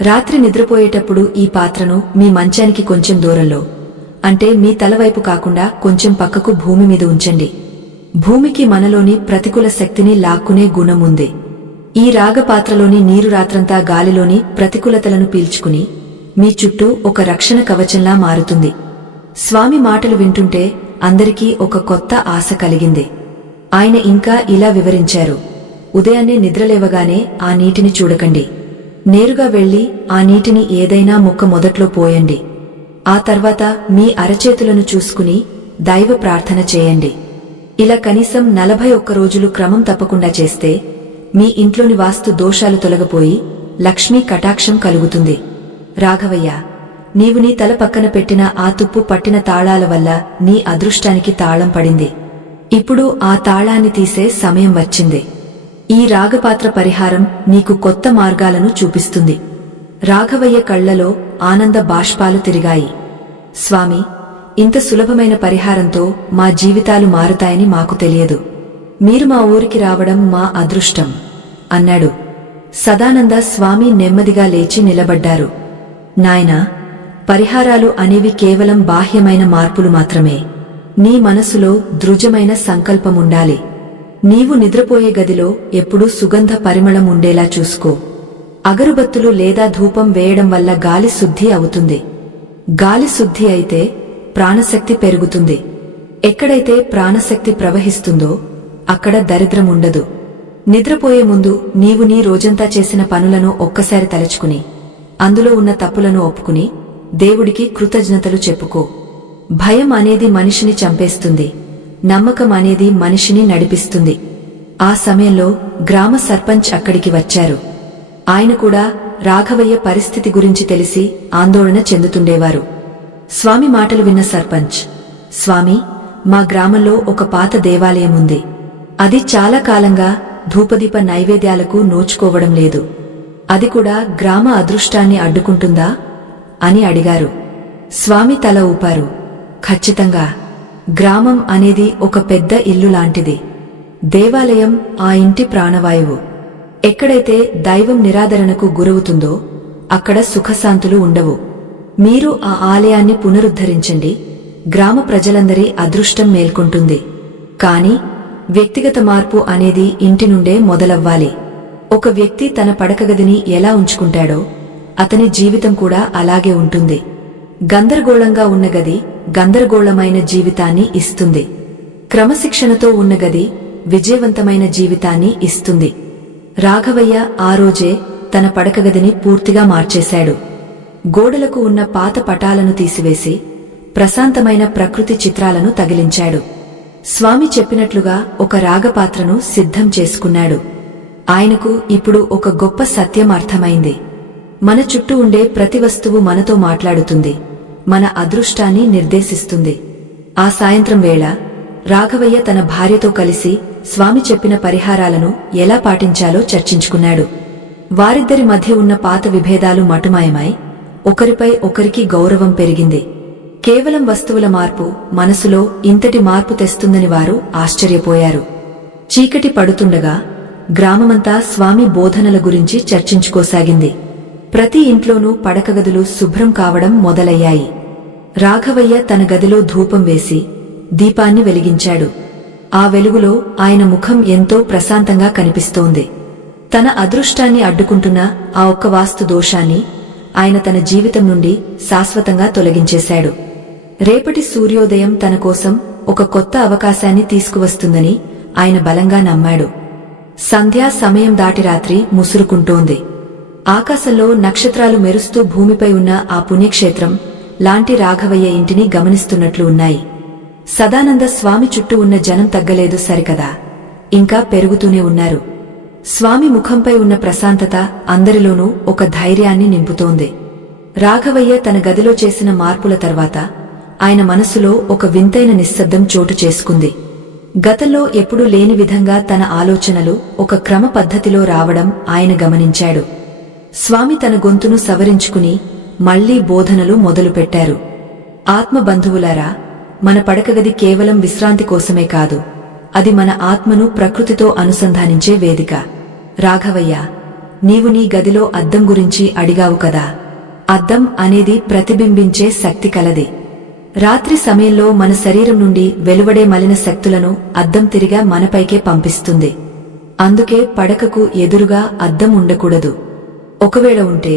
రాత్రి నిద్రపోయేటప్పుడు ఈ పాత్రను మీ మంచానికి కొంచెం దూరంలో, అంటే మీ తలవైపు కాకుండా కొంచెం పక్కకు భూమి మీద ఉంచండి. భూమికి మనలోని ప్రతికూల శక్తిని లాక్కునే గుణముంది. ఈ రాగపాత్రలోని నీరు రాత్రంతా గాలిలోని ప్రతికూలతలను పీల్చుకుని మీ చుట్టూ ఒక రక్షణ కవచంలా మారుతుంది. స్వామి మాటలు వింటుంటే అందరికీ ఒక కొత్త ఆశ కలిగింది. ఆయన ఇంకా ఇలా వివరించారు, ఉదయాన్నే నిద్రలేవగానే ఆ నీటిని చూడకండి. నేరుగా వెళ్లి ఆ నీటిని ఏదైనా మొక్క మొదట్లో పోయండి. ఆ తర్వాత మీ అరచేతులను చూసుకుని దైవ ప్రార్థన చేయండి. ఇలా కనీసం 41 రోజులు క్రమం తప్పకుండా చేస్తే మీ ఇంట్లోని వాస్తు దోషాలు తొలగిపోయి లక్ష్మీ కటాక్షం కలుగుతుంది. రాఘవయ్య, నీవు నీ తల పక్కన పెట్టిన ఆ తుప్పు పట్టిన తాళాల వల్ల నీ అదృష్టానికి తాళం పడింది. ఇప్పుడు ఆ తాళాన్ని తీసే సమయం వచ్చింది. ఈ రాగపాత్ర పరిహారం నీకు కొత్త మార్గాలను చూపిస్తుంది. రాఘవయ్య కళ్లలో ఆనంద బాష్పాలు తిరిగాయి. స్వామి, ఇంత సులభమైన పరిహారంతో మా జీవితాలు మారుతాయని మాకు తెలియదు. మీరు మా ఊరికి రావడం మా అదృష్టం అన్నాడు. సదానంద స్వామి నెమ్మదిగా లేచి నిలబడ్డారు. నాయనా, పరిహారాలు అనేవి కేవలం బాహ్యమైన మార్పులు మాత్రమే. నీ మనసులో దృఢమైన సంకల్పముండాలి. నీవు నిద్రపోయే గదిలో ఎప్పుడూ సుగంధ పరిమళం ఉండేలా చూసుకో. అగరుబత్తులు లేదా ధూపం వేయడం వల్ల గాలి శుద్ధి అవుతుంది. గాలి శుద్ధి అయితే ప్రాణశక్తి పెరుగుతుంది. ఎక్కడైతే ప్రాణశక్తి ప్రవహిస్తుందో అక్కడ దరిద్రముండదు. నిద్రపోయే ముందు నీవు నీ రోజంతా చేసిన పనులను ఒక్కసారి తలుచుకుని, అందులో ఉన్న తప్పులను ఒప్పుకుని దేవుడికి కృతజ్ఞతలు చెప్పుకో. భయం అనేది మనిషిని చంపేస్తుంది. నమ్మకం అనేది మనిషిని నడిపిస్తుంది. ఆ సమయంలో గ్రామ సర్పంచ్ అక్కడికి వచ్చారు. ఆయన కూడా రాఘవయ్య పరిస్థితి గురించి తెలిసి ఆందోళన చెందుతుండేవారు. స్వామి మాటలు విన్న సర్పంచ్, స్వామి, మా గ్రామంలో ఒక పాత దేవాలయం ఉంది. అది చాలా కాలంగా ధూపదీప నైవేద్యాలకు నోచుకోవడం లేదు. అది కూడా గ్రామ అదృష్టాన్ని అడ్డుకుంటుందా అని అడిగారు. స్వామి తల ఊపారు. ఖచ్చితంగా. గ్రామం అనేది ఒక పెద్ద ఇల్లు లాంటిది. దేవాలయం ఆ ఇంటి ప్రాణవాయువు. ఎక్కడైతే దైవం నిరాదరణకు గురవుతుందో అక్కడ సుఖశాంతులు ఉండవు. మీరు ఆ ఆలయాన్ని పునరుద్ధరించండి. గ్రామ ప్రజలందరి అదృష్టం మేల్కొంటుంది. కాని వ్యక్తిగత మార్పు అనేది ఇంటి నుండే మొదలవ్వాలి. ఒక వ్యక్తి తన పడకగదిని ఎలా ఉంచుకుంటాడో అతని జీవితం కూడా అలాగే ఉంటుంది. గందరగోళంగా ఉన్న గది గందరగోళమైన జీవితాన్ని ఇస్తుంది. క్రమశిక్షణతో ఉన్న గది విజయవంతమైన జీవితాన్ని ఇస్తుంది. రాఘవయ్య ఆ రోజే తన పడకగదిని పూర్తిగా మార్చేశాడు. గోడలకు ఉన్న పాత పటాలను తీసివేసి ప్రశాంతమైన ప్రకృతి చిత్రాలను తగిలించాడు. స్వామి చెప్పినట్లుగా ఒక రాగపాత్రను సిద్ధం చేసుకున్నాడు. ఆయనకు ఇప్పుడు ఒక గొప్ప సత్యం అర్థమైంది. మన చుట్టూ ఉండే ప్రతి వస్తువు మనతో మాట్లాడుతుంది, మన అదృష్టాన్ని నిర్దేశిస్తుంది. ఆ సాయంత్రం వేళ రాఘవయ్య తన భార్యతో కలిసి స్వామి చెప్పిన పరిహారాలను ఎలా పాటించాలో చర్చించుకున్నాడు. వారిద్దరి మధ్య ఉన్న పాత విభేదాలు మటుమాయమై ఒకరిపై ఒకరికి గౌరవం పెరిగింది. కేవలం వస్తువుల మార్పు మనసులో ఇంతటి మార్పు తెస్తుందని వారు ఆశ్చర్యపోయారు. చీకటి పడుతుండగా గ్రామమంతా స్వామి బోధనల గురించి చర్చించుకోసాగింది. ప్రతి ఇంట్లోనూ పడకగదులు శుభ్రం కావడం మొదలయ్యాయి. రాఘవయ్య తన గదిలో ధూపం వేసి దీపాన్ని వెలిగించాడు. ఆ వెలుగులో ఆయన ముఖం ఎంతో ప్రశాంతంగా కనిపిస్తోంది. తన అదృష్టాన్ని అడ్డుకుంటున్న ఆ ఒక్క వాస్తు దోషాన్ని ఆయన తన జీవితం నుండి శాశ్వతంగా తొలగించేశాడు. రేపటి సూర్యోదయం తన కోసం ఒక కొత్త అవకాశాన్ని తీసుకువస్తుందని ఆయన బలంగా నమ్మాడు. సంధ్యా సమయం దాటి రాత్రి ముసురుకుంటోంది. ఆకాశంలో నక్షత్రాలు మెరుస్తూ భూమిపై ఉన్న ఆ పుణ్యక్షేత్రం లాంటి రాఘవయ్య ఇంటిని గమనిస్తున్నట్లు ఉన్నాయి. సదానంద స్వామి చుట్టూ ఉన్న జనం తగ్గలేదు సరికదా, ఇంకా పెరుగుతూనే ఉన్నారు. స్వామి ముఖంపై ఉన్న ప్రశాంతత అందరిలోనూ ఒక ధైర్యాన్ని నింపుతోంది. రాఘవయ్య తన గదిలో చేసిన మార్పుల తర్వాత ఆయన మనసులో ఒక వింతైన నిశ్శబ్దం చోటు చేసుకుంది. గతంలో ఎప్పుడూ లేని విధంగా తన ఆలోచనలు ఒక క్రమ పద్ధతిలో రావడం ఆయన గమనించాడు. స్వామి తన గొంతును సవరించుకుని మళ్లీ బోధనలు మొదలుపెట్టారు. ఆత్మబంధువులారా, మన పడకగది కేవలం విశ్రాంతి కోసమే కాదు, అది మన ఆత్మను ప్రకృతితో అనుసంధానించే వేదిక. రాఘవయ్య, నీవు నీ గదిలో అద్దం గురించి అడిగావు కదా. అద్దం అనేది ప్రతిబింబించే శక్తి కలది. రాత్రి సమయంలో మన శరీరం నుండి వెలువడే మలిన శక్తులను అద్దం తిరిగా మనపైకే పంపిస్తుంది. అందుకే పడకకు ఎదురుగా అద్దం ఉండకూడదు. ఒకవేళ ఉంటే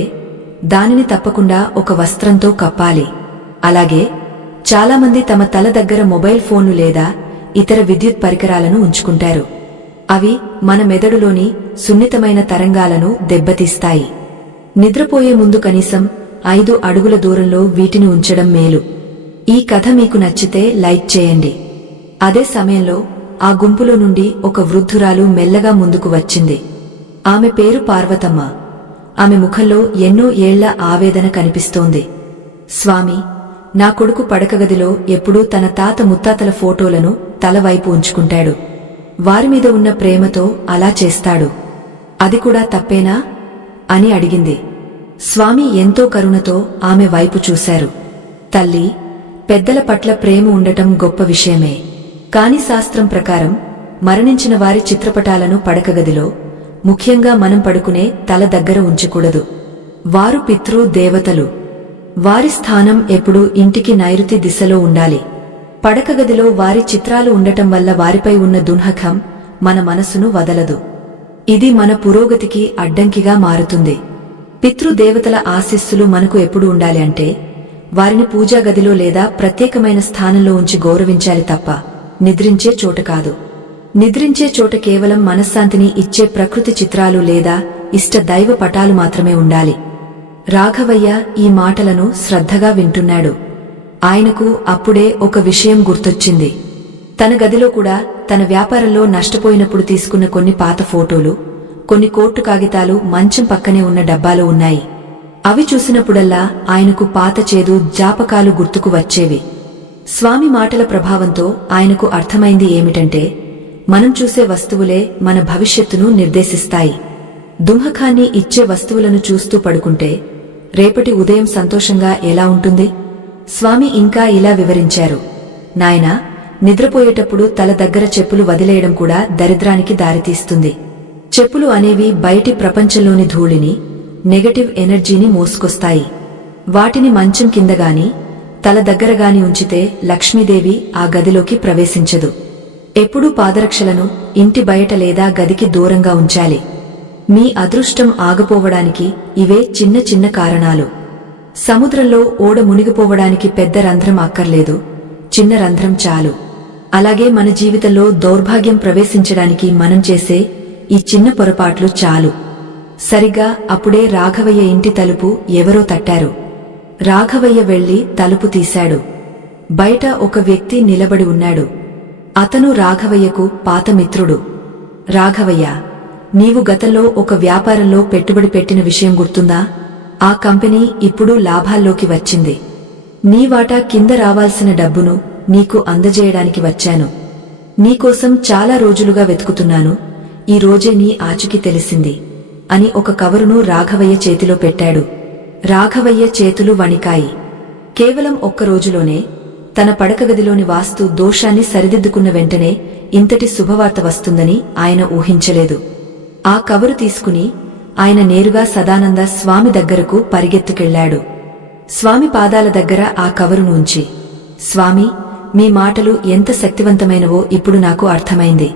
దానిని తప్పకుండా ఒక వస్త్రంతో కప్పాలి. అలాగే చాలామంది తమ తల దగ్గర మొబైల్ ఫోన్లు లేదా ఇతర విద్యుత్ పరికరాలను ఉంచుకుంటారు. అవి మన మెదడులోని సున్నితమైన తరంగాలను దెబ్బతీస్తాయి. నిద్రపోయే ముందు కనీసం 5 అడుగుల దూరంలో వీటిని ఉంచడం మేలు. ఈ కథ మీకు నచ్చితే లైక్ చేయండి. అదే సమయంలో ఆ గుంపులో నుండి ఒక వృద్ధురాలు మెల్లగా ముందుకు వచ్చింది. ఆమె పేరు పార్వతమ్మ. ఆమె ముఖంలో ఎన్నో ఏళ్ల ఆవేదన కనిపిస్తోంది. స్వామి, నా కొడుకు పడకగదిలో ఎప్పుడూ తన తాత ముత్తాతల ఫోటోలను తలవైపు ఉంచుకుంటాడు. వారిమీద ఉన్న ప్రేమతో అలా చేస్తాడు. అది కూడా తప్పేనా అని అడిగింది. స్వామి ఎంతో కరుణతో ఆమె వైపు చూశారు. తల్లి, పెద్దల పట్ల ప్రేమ ఉండటం గొప్ప విషయమే. కాని శాస్త్రం ప్రకారం మరణించిన వారి చిత్రపటాలను పడకగదిలో ముఖ్యంగా మనం పడుకునే తల దగ్గర ఉంచకూడదు. వారు పితృ దేవతలు. వారి స్థానం ఎప్పుడూ ఇంటికి నైరుతి దిశలో ఉండాలి. పడకగదిలో వారి చిత్రాలు ఉండటం వల్ల వారిపై ఉన్న దున్హకం మన మనసును వదలదు. ఇది మన పురోగతికి అడ్డంకిగా మారుతుంది. పితృదేవతల ఆశీస్సులు మనకు ఎప్పుడు ఉండాలి అంటే వారిని పూజా గదిలో లేదా ప్రత్యేకమైన స్థానంలో ఉంచి గౌరవించాలి తప్ప నిద్రించే చోట కాదు. నిద్రించే చోట కేవలం మనశ్శాంతిని ఇచ్చే ప్రకృతి చిత్రాలు లేదా ఇష్ట దైవ పటాలు మాత్రమే ఉండాలి. రాఘవయ్య ఈ మాటలను శ్రద్ధగా వింటున్నాడు. ఆయనకు అప్పుడే ఒక విషయం గుర్తొచ్చింది. తన గదిలో కూడా తన వ్యాపారంలో నష్టపోయినప్పుడు తీసుకున్న కొన్ని పాత ఫోటోలు, కొన్ని కోర్టు కాగితాలు మంచం పక్కనే ఉన్న డబ్బాలో ఉన్నాయి. అవి చూసినప్పుడల్లా ఆయనకు పాత చేదు జ్ఞాపకాలు గుర్తుకు వచ్చేవి. స్వామి మాటల ప్రభావంతో ఆయనకు అర్థమైంది ఏమిటంటే మనం చూసే వస్తువులే మన భవిష్యత్తును నిర్దేశిస్తాయి. దుంహకాన్ని ఇచ్చే వస్తువులను చూస్తూ పడుకుంటే రేపటి ఉదయం సంతోషంగా ఎలా ఉంటుంది? స్వామి ఇంకా ఇలా వివరించారు. నాయనా, నిద్రపోయేటప్పుడు తల దగ్గర చెప్పులు వదిలేయడం కూడా దరిద్రానికి దారితీస్తుంది. చెప్పులు అనేవి బయటి ప్రపంచంలోని ధూళిని, నెగటివ్ ఎనర్జీని మోసుకొస్తాయి. వాటిని మంచం కిందగాని తల దగ్గరగాని ఉంచితే లక్ష్మీదేవి ఆ గదిలోకి ప్రవేశించదు. ఎప్పుడూ పాదరక్షలను ఇంటి బయట లేదా గదికి దూరంగా ఉంచాలి. మీ అదృష్టం ఆగిపోవడానికి ఇవే చిన్న చిన్న కారణాలు. సముద్రంలో ఓడ మునిగిపోవడానికి పెద్ద రంధ్రం అక్కర్లేదు, చిన్న రంధ్రం చాలు. అలాగే మన జీవితంలో దౌర్భాగ్యం ప్రవేశించడానికి మనం చేసే ఈ చిన్న పొరపాట్లు చాలు. సరిగా అప్పుడే రాఘవయ్య ఇంటి తలుపు ఎవరో తట్టారు. రాఘవయ్య వెళ్లి తలుపు తీశాడు. బయట ఒక వ్యక్తి నిలబడి ఉన్నాడు. అతను రాఘవయ్యకు పాత మిత్రుడు. రాఘవయ్య, నీవు గతంలో ఒక వ్యాపారంలో పెట్టుబడి పెట్టిన విషయం గుర్తుందా? ఆ కంపెనీ ఇప్పుడు లాభాల్లోకి వచ్చింది. నీ వాటా కింద రావాల్సిన డబ్బును నీకు అందజేయడానికి వచ్చాను. నీకోసం చాలా రోజులుగా వెతుకుతున్నాను. ఈ రోజే నీ ఆచూకీ తెలిసింది అని ఒక కవరును రాఘవయ్య చేతిలో పెట్టాడు. రాఘవయ్య చేతులు వణికాయి. కేవలం ఒక్క రోజులోనే తన పడకగదిలోని వాస్తు దోషాన్ని సరిదిద్దుకున్న వెంటనే ఇంతటి శుభవార్త వస్తుందని ఆయన ఊహించలేదు. ఆ కవరు తీసుకుని ఆయన నేరుగా సదానంద స్వామి దగ్గరకు పరిగెత్తుకెళ్లాడు. స్వామి పాదాల దగ్గర ఆ కవరును ఉంచి, స్వామి, మీ మాటలు ఎంత శక్తివంతమైనవో ఇప్పుడు నాకు అర్థమైంది.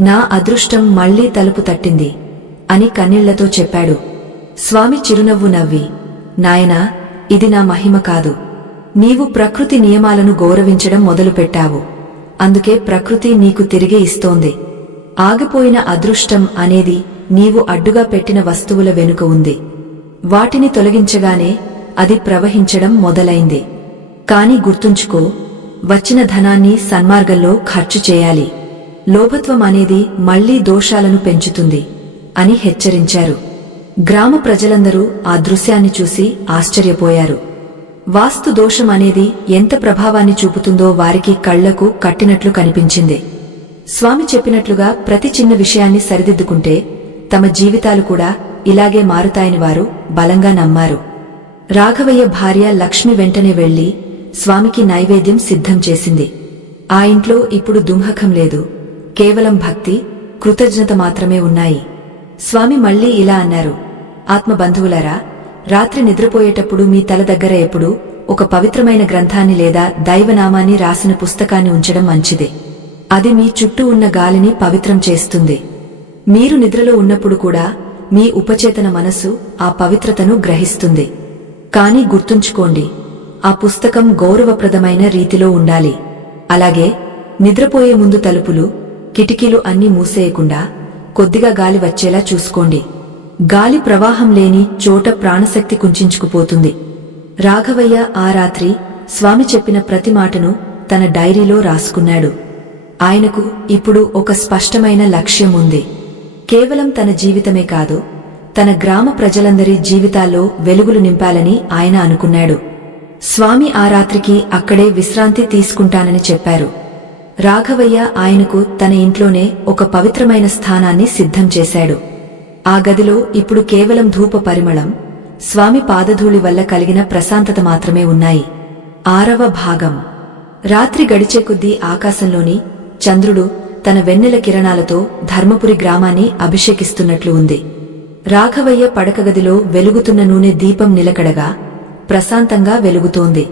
నా అదృష్టం మళ్లీ తలుపు తట్టింది అని కన్నీళ్లతో చెప్పాడు. స్వామి చిరునవ్వు నవ్వి, నాయనా, ఇది నా మహిమ కాదు. నీవు ప్రకృతి నియమాలను గౌరవించడం మొదలుపెట్టావు. అందుకే ప్రకృతి నీకు తిరిగి ఇస్తోంది. ఆగిపోయిన అదృష్టం అనేది నీవు అడ్డుగా పెట్టిన వస్తువుల వెనుక ఉంది. వాటిని తొలగించగానే అది ప్రవహించడం మొదలైంది. కాని గుర్తుంచుకో, వచ్చిన ధనాన్ని సన్మార్గంలో ఖర్చు చేయాలి. లోభత్వం అనేది మళ్లీ దోషాలను పెంచుతుంది అని హెచ్చరించారు. గ్రామ ప్రజలందరూ ఆ దృశ్యాన్ని చూసి ఆశ్చర్యపోయారు. వాస్తు దోషం అనేది ఎంత ప్రభావాన్ని చూపుతుందో వారికి కళ్లకు కట్టినట్లు కనిపించింది. స్వామి చెప్పినట్లుగా ప్రతి చిన్న విషయాన్ని సరిదిద్దుకుంటే తమ జీవితాలు కూడా ఇలాగే మారుతాయని వారు బలంగా నమ్మారు. రాఘవయ్య భార్య లక్ష్మి వెంటనే వెళ్లి స్వామికి నైవేద్యం సిద్ధం చేసింది. ఆ ఇంట్లో ఇప్పుడు దుంహకం లేదు, కేవలం భక్తి, కృతజ్ఞత మాత్రమే ఉన్నాయి. స్వామి మళ్లీ ఇలా అన్నారు, ఆత్మబంధువులారా, రాత్రి నిద్రపోయేటప్పుడు మీ తల దగ్గర ఎప్పుడూ ఒక పవిత్రమైన గ్రంథాన్ని లేదా దైవనామాన్ని రాసిన పుస్తకాన్ని ఉంచడం మంచిది. అది మీ చుట్టూ ఉన్న గాలిని పవిత్రం చేస్తుంది. మీరు నిద్రలో ఉన్నప్పుడు కూడా మీ ఉపచేతన మనసు ఆ పవిత్రతను గ్రహిస్తుంది. కానీ గుర్తుంచుకోండి, ఆ పుస్తకం గౌరవప్రదమైన రీతిలో ఉండాలి. అలాగే నిద్రపోయే ముందు తలుపులు, కిటికీలు అన్నీ మూసేయకుండా కొద్దిగా గాలి వచ్చేలా చూసుకోండి. గాలి ప్రవాహం లేని చోట ప్రాణశక్తి కుంచుకుపోతుంది. రాఘవయ్య ఆ రాత్రి స్వామి చెప్పిన ప్రతి మాటను తన డైరీలో రాసుకున్నాడు. ఆయనకు ఇప్పుడు ఒక స్పష్టమైన లక్ష్యం ఉంది. కేవలం తన జీవితమే కాదు, తన గ్రామ ప్రజలందరి జీవితాల్లో వెలుగులు నింపాలని ఆయన అనుకున్నాడు. స్వామి ఆ రాత్రికి అక్కడే విశ్రాంతి తీసుకుంటానని చెప్పారు. రాఘవయ్య ఆయనకు తన ఇంట్లోనే ఒక పవిత్రమైన స్థానాన్ని సిద్ధం చేశాడు. ఆ గదిలో ఇప్పుడు కేవలం ధూప పరిమళం, స్వామి పాదధూళి వల్ల కలిగిన ప్రశాంతత మాత్రమే ఉన్నాయి. 6వ భాగం. రాత్రి గడిచే కొద్దీ ఆకాశంలోని చంద్రుడు తన వెన్నెల కిరణాలతో ధర్మపురి గ్రామాన్ని అభిషేకిస్తున్నట్లు ఉంది. రాఘవయ్య పడకగదిలో వెలుగుతున్న నూనె దీపం నిలకడగా ప్రశాంతంగా వెలుగుతోంది.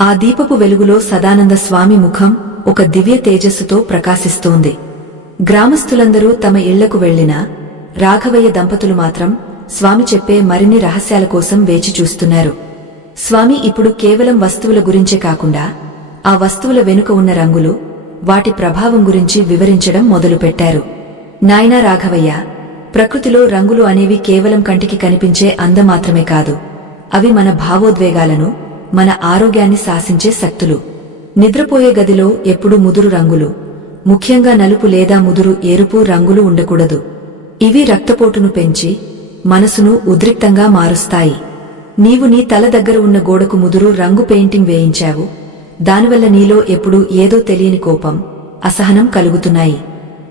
ఆ దీపపు వెలుగులో సదానంద స్వామి ముఖం ఒక దివ్య తేజస్సుతో ప్రకాశిస్తోంది. గ్రామస్థులందరూ తమ ఇళ్లకు వెళ్లినా రాఘవయ్య దంపతులు మాత్రం స్వామి చెప్పే మరిన్ని రహస్యాల కోసం వేచి చూస్తున్నారు. స్వామి ఇప్పుడు కేవలం వస్తువుల గురించే కాకుండా ఆ వస్తువుల వెనుక ఉన్న రంగులు, వాటి ప్రభావం గురించి వివరించడం మొదలుపెట్టారు. నాయనా రాఘవయ్య, ప్రకృతిలో రంగులు అనేవి కేవలం కంటికి కనిపించే అందం మాత్రమే కాదు. అవి మన భావోద్వేగాలను, మన ఆరోగ్యాన్ని శాసించే శక్తులు. నిద్రపోయే గదిలో ఎప్పుడూ ముదురు రంగులు, ముఖ్యంగా నలుపు లేదా ముదురు ఎరుపు రంగులు ఉండకూడదు. ఇవి రక్తపోటును పెంచి మనసును ఉద్రిక్తంగా మారుస్తాయి. నీవు నీ తల దగ్గర ఉన్న గోడకు ముదురు రంగు పెయింటింగ్ వేయించావు. దానివల్ల నీలో ఎప్పుడూ ఏదో తెలియని కోపం, అసహనం కలుగుతున్నాయి.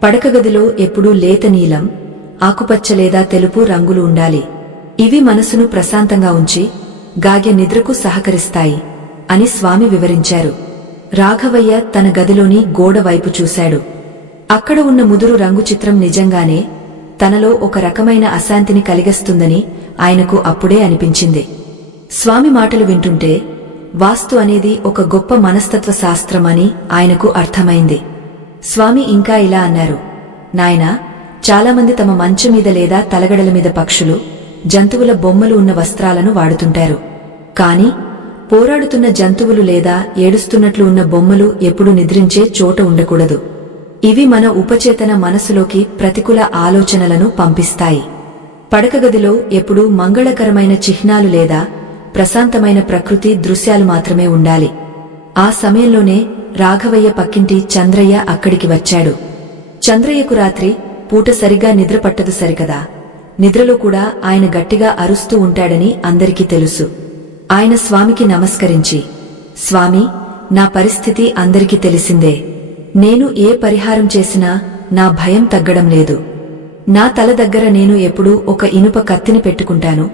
పడకగదిలో ఎప్పుడూ లేత నీలం, ఆకుపచ్చ లేదా తెలుపు రంగులు ఉండాలి. ఇవి మనసును ప్రశాంతంగా ఉంచి గాగ్య నిద్రకు సహకరిస్తాయి అని స్వామి వివరించారు. రాఘవయ్య తన గదిలోని గోడ వైపు చూశాడు. అక్కడ ఉన్న ముదురు రంగు చిత్రం నిజంగానే తనలో ఒక రకమైన అశాంతిని కలిగిస్తుందని ఆయనకు అప్పుడే అనిపించింది. స్వామి మాటలు వింటుంటే వాస్తు అనేది ఒక గొప్ప మనస్తత్వ శాస్త్రమని ఆయనకు అర్థమైంది. స్వామి ఇంకా ఇలా అన్నారు, నాయనా, చాలామంది తమ మంచం మీద లేదా తలగడల మీద పక్షులు, జంతువుల బొమ్మలు ఉన్న వస్త్రాలను వాడుతుంటారు. కాని పోరాడుతున్న జంతువులు లేదా ఏడుస్తున్నట్లు ఉన్న బొమ్మలు ఎప్పుడూ నిద్రించే చోట ఉండకూడదు. ఇవి మన ఉపచేతన మనసులోకి ప్రతికూల ఆలోచనలను పంపిస్తాయి. పడకగదిలో ఎప్పుడూ మంగళకరమైన చిహ్నాలు లేదా ప్రశాంతమైన ప్రకృతి దృశ్యాలు మాత్రమే ఉండాలి. ఆ సమయంలోనే రాఘవయ్య పక్కింటి చంద్రయ్య అక్కడికి వచ్చాడు. చంద్రయ్యకు రాత్రి పూట సరిగా నిద్ర పట్టదు సరికదా. నిద్రలో కూడా ఆయన గట్టిగా అరుస్తూ ఉంటాడని అందరికీ తెలుసు. ఆయన స్వామికి నమస్కరించి, స్వామి, నా పరిస్థితి అందరికీ తెలిసిందే. నేను ఏ పరిహారం చేసినా నా భయం తగ్గడం లేదు. నా తల దగ్గర నేను ఎప్పుడూ ఒక ఇనుప కత్తిని పెట్టుకుంటాను.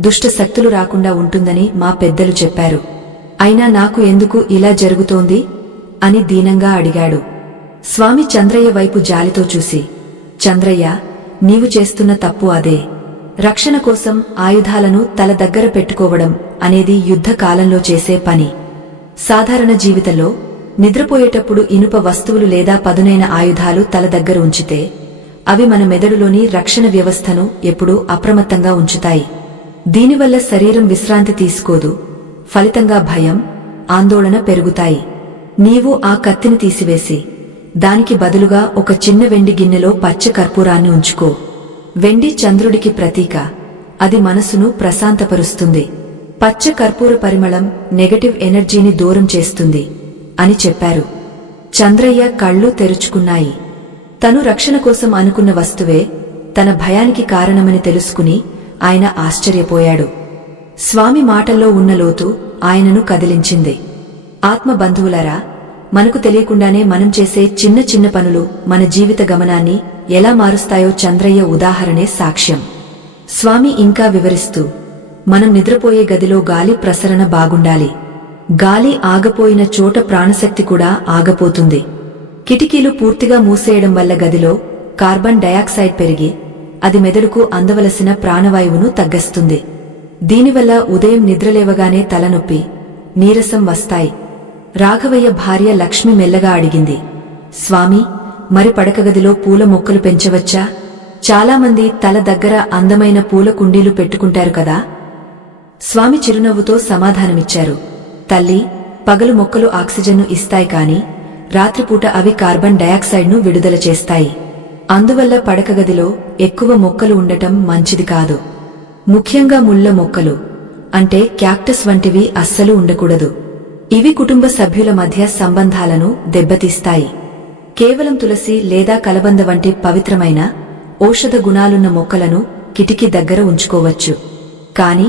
దుష్ట శక్తులు రాకుండా ఉంటుందని మా పెద్దలు చెప్పారు. అయినా నాకు ఎందుకు ఇలా జరుగుతోంది అని దీనంగా అడిగాడు. స్వామి చంద్రయ్య వైపు జాలితో చూసి, చంద్రయ్య, నీవు చేస్తున్న తప్పు అదే. రక్షణ కోసం ఆయుధాలను తల దగ్గర పెట్టుకోవడం అనేది యుద్ధ కాలంలో చేసే పని. సాధారణ జీవితంలో నిద్రపోయేటప్పుడు ఇనుప వస్తువులు లేదా పదునైన ఆయుధాలు తల దగ్గర ఉంచితే అవి మన మెదడులోని రక్షణ వ్యవస్థను ఎప్పుడూ అప్రమత్తంగా ఉంచుతాయి. దీనివల్ల శరీరం విశ్రాంతి తీసుకోదు. ఫలితంగా భయం, ఆందోళన పెరుగుతాయి. నీవు ఆ కత్తిని తీసివేసి దానికి బదులుగా ఒక చిన్న వెండి గిన్నెలో పచ్చ కర్పూరాన్ని ఉంచుకో. వెండి చంద్రుడికి ప్రతీక. అది మనసును ప్రశాంతపరుస్తుంది. పచ్చ కర్పూర పరిమళం నెగటివ్ ఎనర్జీని దూరం చేస్తుంది అని చెప్పారు. చంద్రయ్య కళ్ళు తెరుచుకున్నాయి. తను రక్షణ కోసం అనుకున్న వస్తువే తన భయానికి కారణమని తెలుసుకుని ఆయన ఆశ్చర్యపోయాడు. స్వామి మాటల్లో ఉన్న లోతు ఆయనను కదిలించింది. ఆత్మబంధువులారా, మనకు తెలియకుండానే మనం చేసే చిన్న చిన్న పనులు మన జీవిత గమనాన్ని ఎలా మారుస్తాయో చంద్రయ్య ఉదాహరణే సాక్ష్యం. స్వామి ఇంకా వివరిస్తూ, మనం నిద్రపోయే గదిలో గాలి ప్రసరణ బాగుండాలి. గాలి ఆగపోయిన చోట ప్రాణశక్తి కూడా ఆగపోతుంది. కిటికీలు పూర్తిగా మూసేయడం వల్ల గదిలో కార్బన్ డయాక్సైడ్ పెరిగి అది మెదడుకు అందవలసిన ప్రాణవాయువును తగ్గిస్తుంది. దీనివల్ల ఉదయం నిద్రలేవగానే తలనొప్పి, నీరసం వస్తాయి. రాఘవయ్య భార్య లక్ష్మి మెల్లగా అడిగింది, స్వామి, మరి పడకగదిలో పూల మొక్కలు పెంచవచ్చా? చాలామంది తల దగ్గర అందమైన పూల కుండీలు పెట్టుకుంటారు కదా. స్వామి చిరునవ్వుతో సమాధానమిచ్చారు, తల్లి, పగలు మొక్కలు ఆక్సిజన్ను ఇస్తాయి కాని రాత్రిపూట అవి కార్బన్ డయాక్సైడ్ను విడుదల చేస్తాయి. అందువల్ల పడకగదిలో ఎక్కువ మొక్కలు ఉండటం మంచిది కాదు. ముఖ్యంగా ముళ్ళ మొక్కలు అంటే క్యాక్టస్ వంటివి అస్సలు ఉండకూడదు. ఇవి కుటుంబ సభ్యుల మధ్య సంబంధాలను దెబ్బతీస్తాయి. కేవలం తులసి లేదా కలబంద వంటి పవిత్రమైన ఔషధ గుణాలున్న మొక్కలను కిటికీ దగ్గర ఉంచుకోవచ్చు. కాని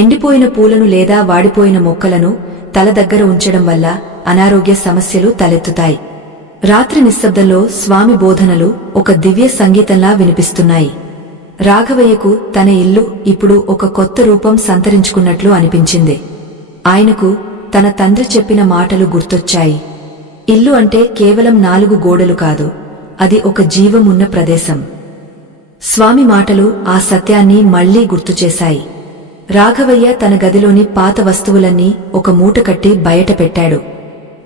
ఎండిపోయిన పూలను లేదా వాడిపోయిన మొక్కలను తల దగ్గర ఉంచడం వల్ల అనారోగ్య సమస్యలు తలెత్తుతాయి. రాత్రి నిశ్శబ్దంలో స్వామి బోధనలు ఒక దివ్య సంగీతంలా వినిపిస్తున్నాయి. రాఘవయ్యకు తన ఇల్లు ఇప్పుడు ఒక కొత్త రూపం సంతరించుకున్నట్లు అనిపించింది. ఆయనకు తన తండ్రి చెప్పిన మాటలు గుర్తొచ్చాయి. ఇల్లు అంటే కేవలం 4 గోడలు కాదు, అది ఒక జీవమున్న ప్రదేశం. స్వామి మాటలు ఆ సత్యాన్ని మళ్లీ గుర్తుచేశాయి. రాఘవయ్య తన గదిలోని పాత వస్తువులన్నీ ఒక మూట కట్టి బయట పెట్టాడు.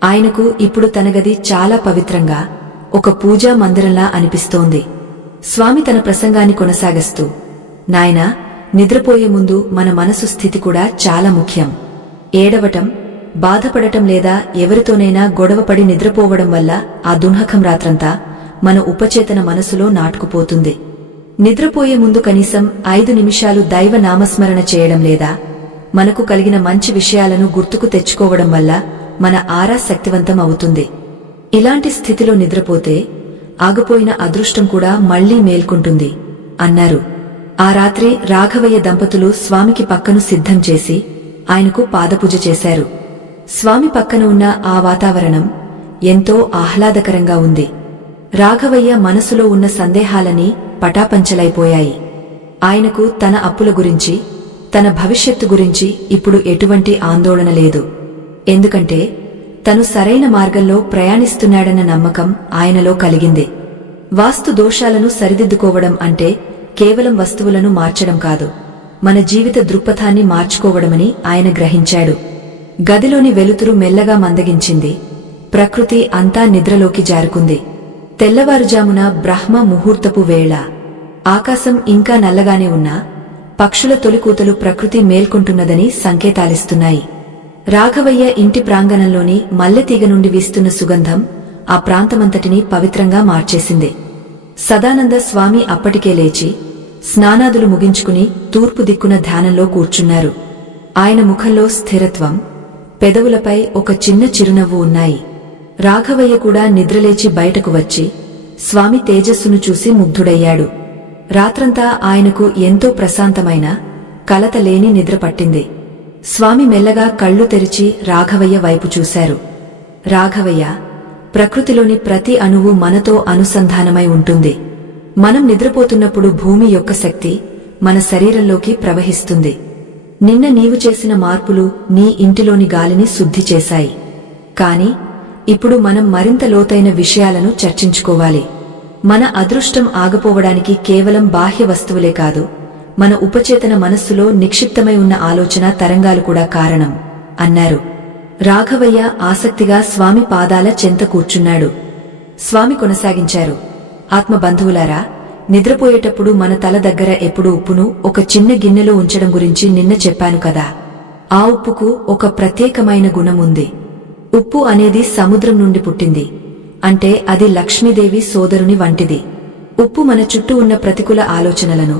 ఆయనకు ఇప్పుడు తన గది చాలా పవిత్రంగా, ఒక పూజా మందిరంలా అనిపిస్తోంది. స్వామి తన ప్రసంగాన్ని కొనసాగిస్తూ, నాయనా, నిద్రపోయే ముందు మన మనసు స్థితి కూడా చాలా ముఖ్యం. ఏడవటం, బాధపడటం లేదా ఎవరితోనైనా గొడవపడి నిద్రపోవడం వల్ల ఆ దుర్హకం రాత్రంతా మన ఉపచేతన మనసులో నాటుకుపోతుంది. నిద్రపోయే ముందు కనీసం 5 నిమిషాలు దైవ నామస్మరణ చేయడం లేదా మనకు కలిగిన మంచి విషయాలను గుర్తుకు తెచ్చుకోవడం వల్ల మన ఆరా శక్తివంతం అవుతుంది. ఇలాంటి స్థితిలో నిద్రపోతే ఆగిపోయిన అదృష్టం కూడా మళ్లీ మేల్కొంటుంది అన్నారు. ఆ రాత్రి రాఘవయ్య దంపతులు స్వామికి పక్కను సిద్ధం చేసి ఆయనకు పాదపూజ చేశారు. స్వామి పక్కన ఉన్న ఆ వాతావరణం ఎంతో ఆహ్లాదకరంగా ఉంది. రాఘవయ్య మనసులో ఉన్న సందేహాలని పటాపంచలైపోయాయి. ఆయనకు తన అప్పుల గురించి, తన భవిష్యత్తు గురించి ఇప్పుడు ఎటువంటి ఆందోళన లేదు. ఎందుకంటే తను సరైన మార్గంలో ప్రయాణిస్తున్నాడన్న నమ్మకం ఆయనలో కలిగింది. వాస్తు దోషాలను సరిదిద్దుకోవడం అంటే కేవలం వస్తువులను మార్చడం కాదు, మన జీవిత దృక్పథాన్ని మార్చుకోవడమని ఆయన గ్రహించాడు. గదిలోని వెలుతురు మెల్లగా మందగించింది. ప్రకృతి అంతా నిద్రలోకి జారుకుంది. తెల్లవారుజామున బ్రహ్మ ముహూర్తపు వేళ. ఆకాశం ఇంకా నల్లగానే ఉన్నా పక్షుల తొలికూతలు ప్రకృతి మేల్కొంటున్నదని సంకేతాలిస్తున్నాయి. రాఘవయ్య ఇంటి ప్రాంగణంలోని మల్లెతీగ నుండి వీస్తున్న సుగంధం ఆ ప్రాంతమంతటినీ పవిత్రంగా మార్చేసింది. సదానంద స్వామి అప్పటికే లేచి స్నానాదులు ముగించుకుని తూర్పు దిక్కున ధ్యానంలో కూర్చున్నారు. ఆయన ముఖంలో స్థిరత్వం, పెదవులపై ఒక చిన్న చిరునవ్వు ఉన్నాయి. రాఘవయ్య కూడా నిద్రలేచి బయటకు వచ్చి స్వామి తేజస్సును చూసి ముగ్ధుడయ్యాడు. రాత్రంతా ఆయనకు ఎంతో ప్రశాంతమైన, కలత లేని నిద్ర పట్టింది. స్వామి మెల్లగా కళ్ళు తెరిచి రాఘవయ్య వైపు చూశారు. రాఘవయ్య, ప్రకృతిలోని ప్రతి అణువు మనతో అనుసంధానమై ఉంటుంది. మనం నిద్రపోతున్నప్పుడు భూమి యొక్క శక్తి మన శరీరంలోకి ప్రవహిస్తుంది. నిన్న నీవు చేసిన మార్పులు నీ ఇంటిలోని గాలిని శుద్ధి చేశాయి. కాని ఇప్పుడు మనం మరింత లోతైన విషయాలను చర్చించుకోవాలి. మన అదృష్టం ఆగిపోవడానికి కేవలం బాహ్య వస్తువులే కాదు, మన ఉపచేతన మనస్సులో నిక్షిప్తమై ఉన్న ఆలోచన తరంగాలు కూడా కారణం అన్నారు. రాఘవయ్య ఆసక్తిగా స్వామి పాదాల చెంత కూర్చున్నాడు. స్వామి కొనసాగించారు, ఆత్మబంధువులారా, నిద్రపోయేటప్పుడు మన తల దగ్గర ఎప్పుడు ఉప్పును ఒక చిన్న గిన్నెలో ఉంచడం గురించి నిన్న చెప్పాను కదా. ఆ ఉప్పుకు ఒక ప్రత్యేకమైన గుణం ఉంది. ఉప్పు అనేది సముద్రం నుండి పుట్టింది. అంటే అది లక్ష్మీదేవి సోదరుని వంటిది. ఉప్పు మన చుట్టూ ఉన్న ప్రతికూల ఆలోచనలను,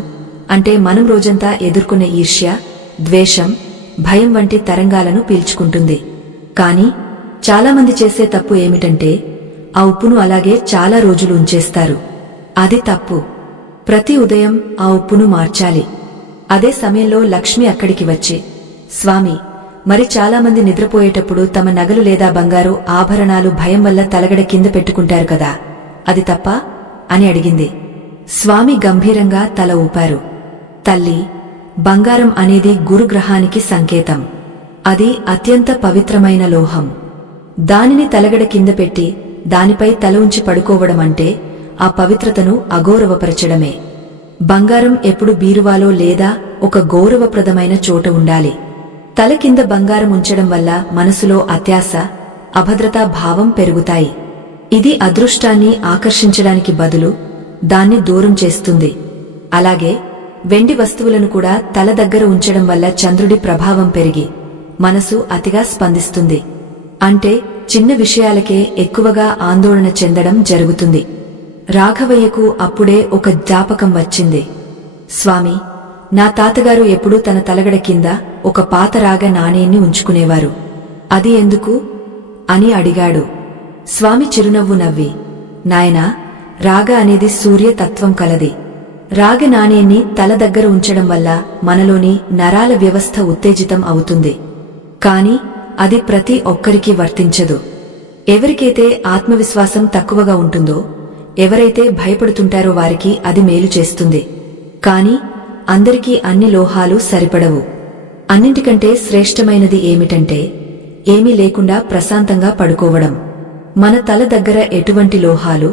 అంటే మనం రోజంతా ఎదుర్కొనే ఈర్ష్య, ద్వేషం, భయం వంటి తరంగాలను పీల్చుకుంటుంది. కాని చాలామంది చేసే తప్పు ఏమిటంటే ఆ ఉప్పును అలాగే చాలా రోజులు ఉంచేస్తారు. అది తప్పు. ప్రతి ఉదయం ఆ ఉప్పును మార్చాలి. అదే సమయంలో లక్ష్మి అక్కడికి వచ్చి, స్వామి, మరి చాలామంది నిద్రపోయేటప్పుడు తమ నగలు లేదా బంగారు ఆభరణాలు భయం వల్ల తలగడ కింద పెట్టుకుంటారు కదా, అది తప్పా అని అడిగింది. స్వామి గంభీరంగా తల ఊపారు. తల్లి, బంగారం అనేది గురుగ్రహానికి సంకేతం. అది అత్యంత పవిత్రమైన లోహం. దానిని తలగడ కింద పెట్టి దానిపై తల ఉంచి పడుకోవడమంటే ఆ పవిత్రతను అగౌరవపరచడమే. బంగారం ఎప్పుడు బీరువాలో లేదా ఒక గౌరవప్రదమైన చోట ఉండాలి. తల కింద బంగారం ఉంచడం వల్ల మనసులో అత్యాశ, అభద్రతా భావం పెరుగుతాయి. ఇది అదృష్టాన్ని ఆకర్షించడానికి బదులు దాన్ని దూరం చేస్తుంది. అలాగే వెండి వస్తువులను కూడా తల దగ్గర ఉంచడం వల్ల చంద్రుడి ప్రభావం పెరిగి మనసు అతిగా స్పందిస్తుంది. అంటే చిన్న విషయాలకే ఎక్కువగా ఆందోళన చెందడం జరుగుతుంది. రాఘవయ్యకు అప్పుడే ఒక జ్ఞాపకం వచ్చింది. స్వామి, నా తాతగారు ఎప్పుడూ తన తలగడ కింద ఒక పాత రాగ నాణేన్ని ఉంచుకునేవారు. అది ఎందుకు అని అడిగాడు. స్వామి చిరునవ్వు నవ్వి, నాయనా, రాగ అనేది సూర్యతత్వం కలది. రాగ నాణేన్ని తల దగ్గర ఉంచడం వల్ల మనలోని నరాల వ్యవస్థ ఉత్తేజితం అవుతుంది. కాని అది ప్రతి ఒక్కరికీ వర్తించదు. ఎవరికైతే ఆత్మవిశ్వాసం తక్కువగా ఉంటుందో, ఎవరైతే భయపడుతుంటారో వారికి అది మేలు చేస్తుంది. కాని అందరికీ అన్ని లోహాలు సరిపడవు. అన్నింటికంటే శ్రేష్టమైనది ఏమిటంటే ఏమీ లేకుండా ప్రశాంతంగా పడుకోవడం. మన తల దగ్గర ఎటువంటి లోహాలు,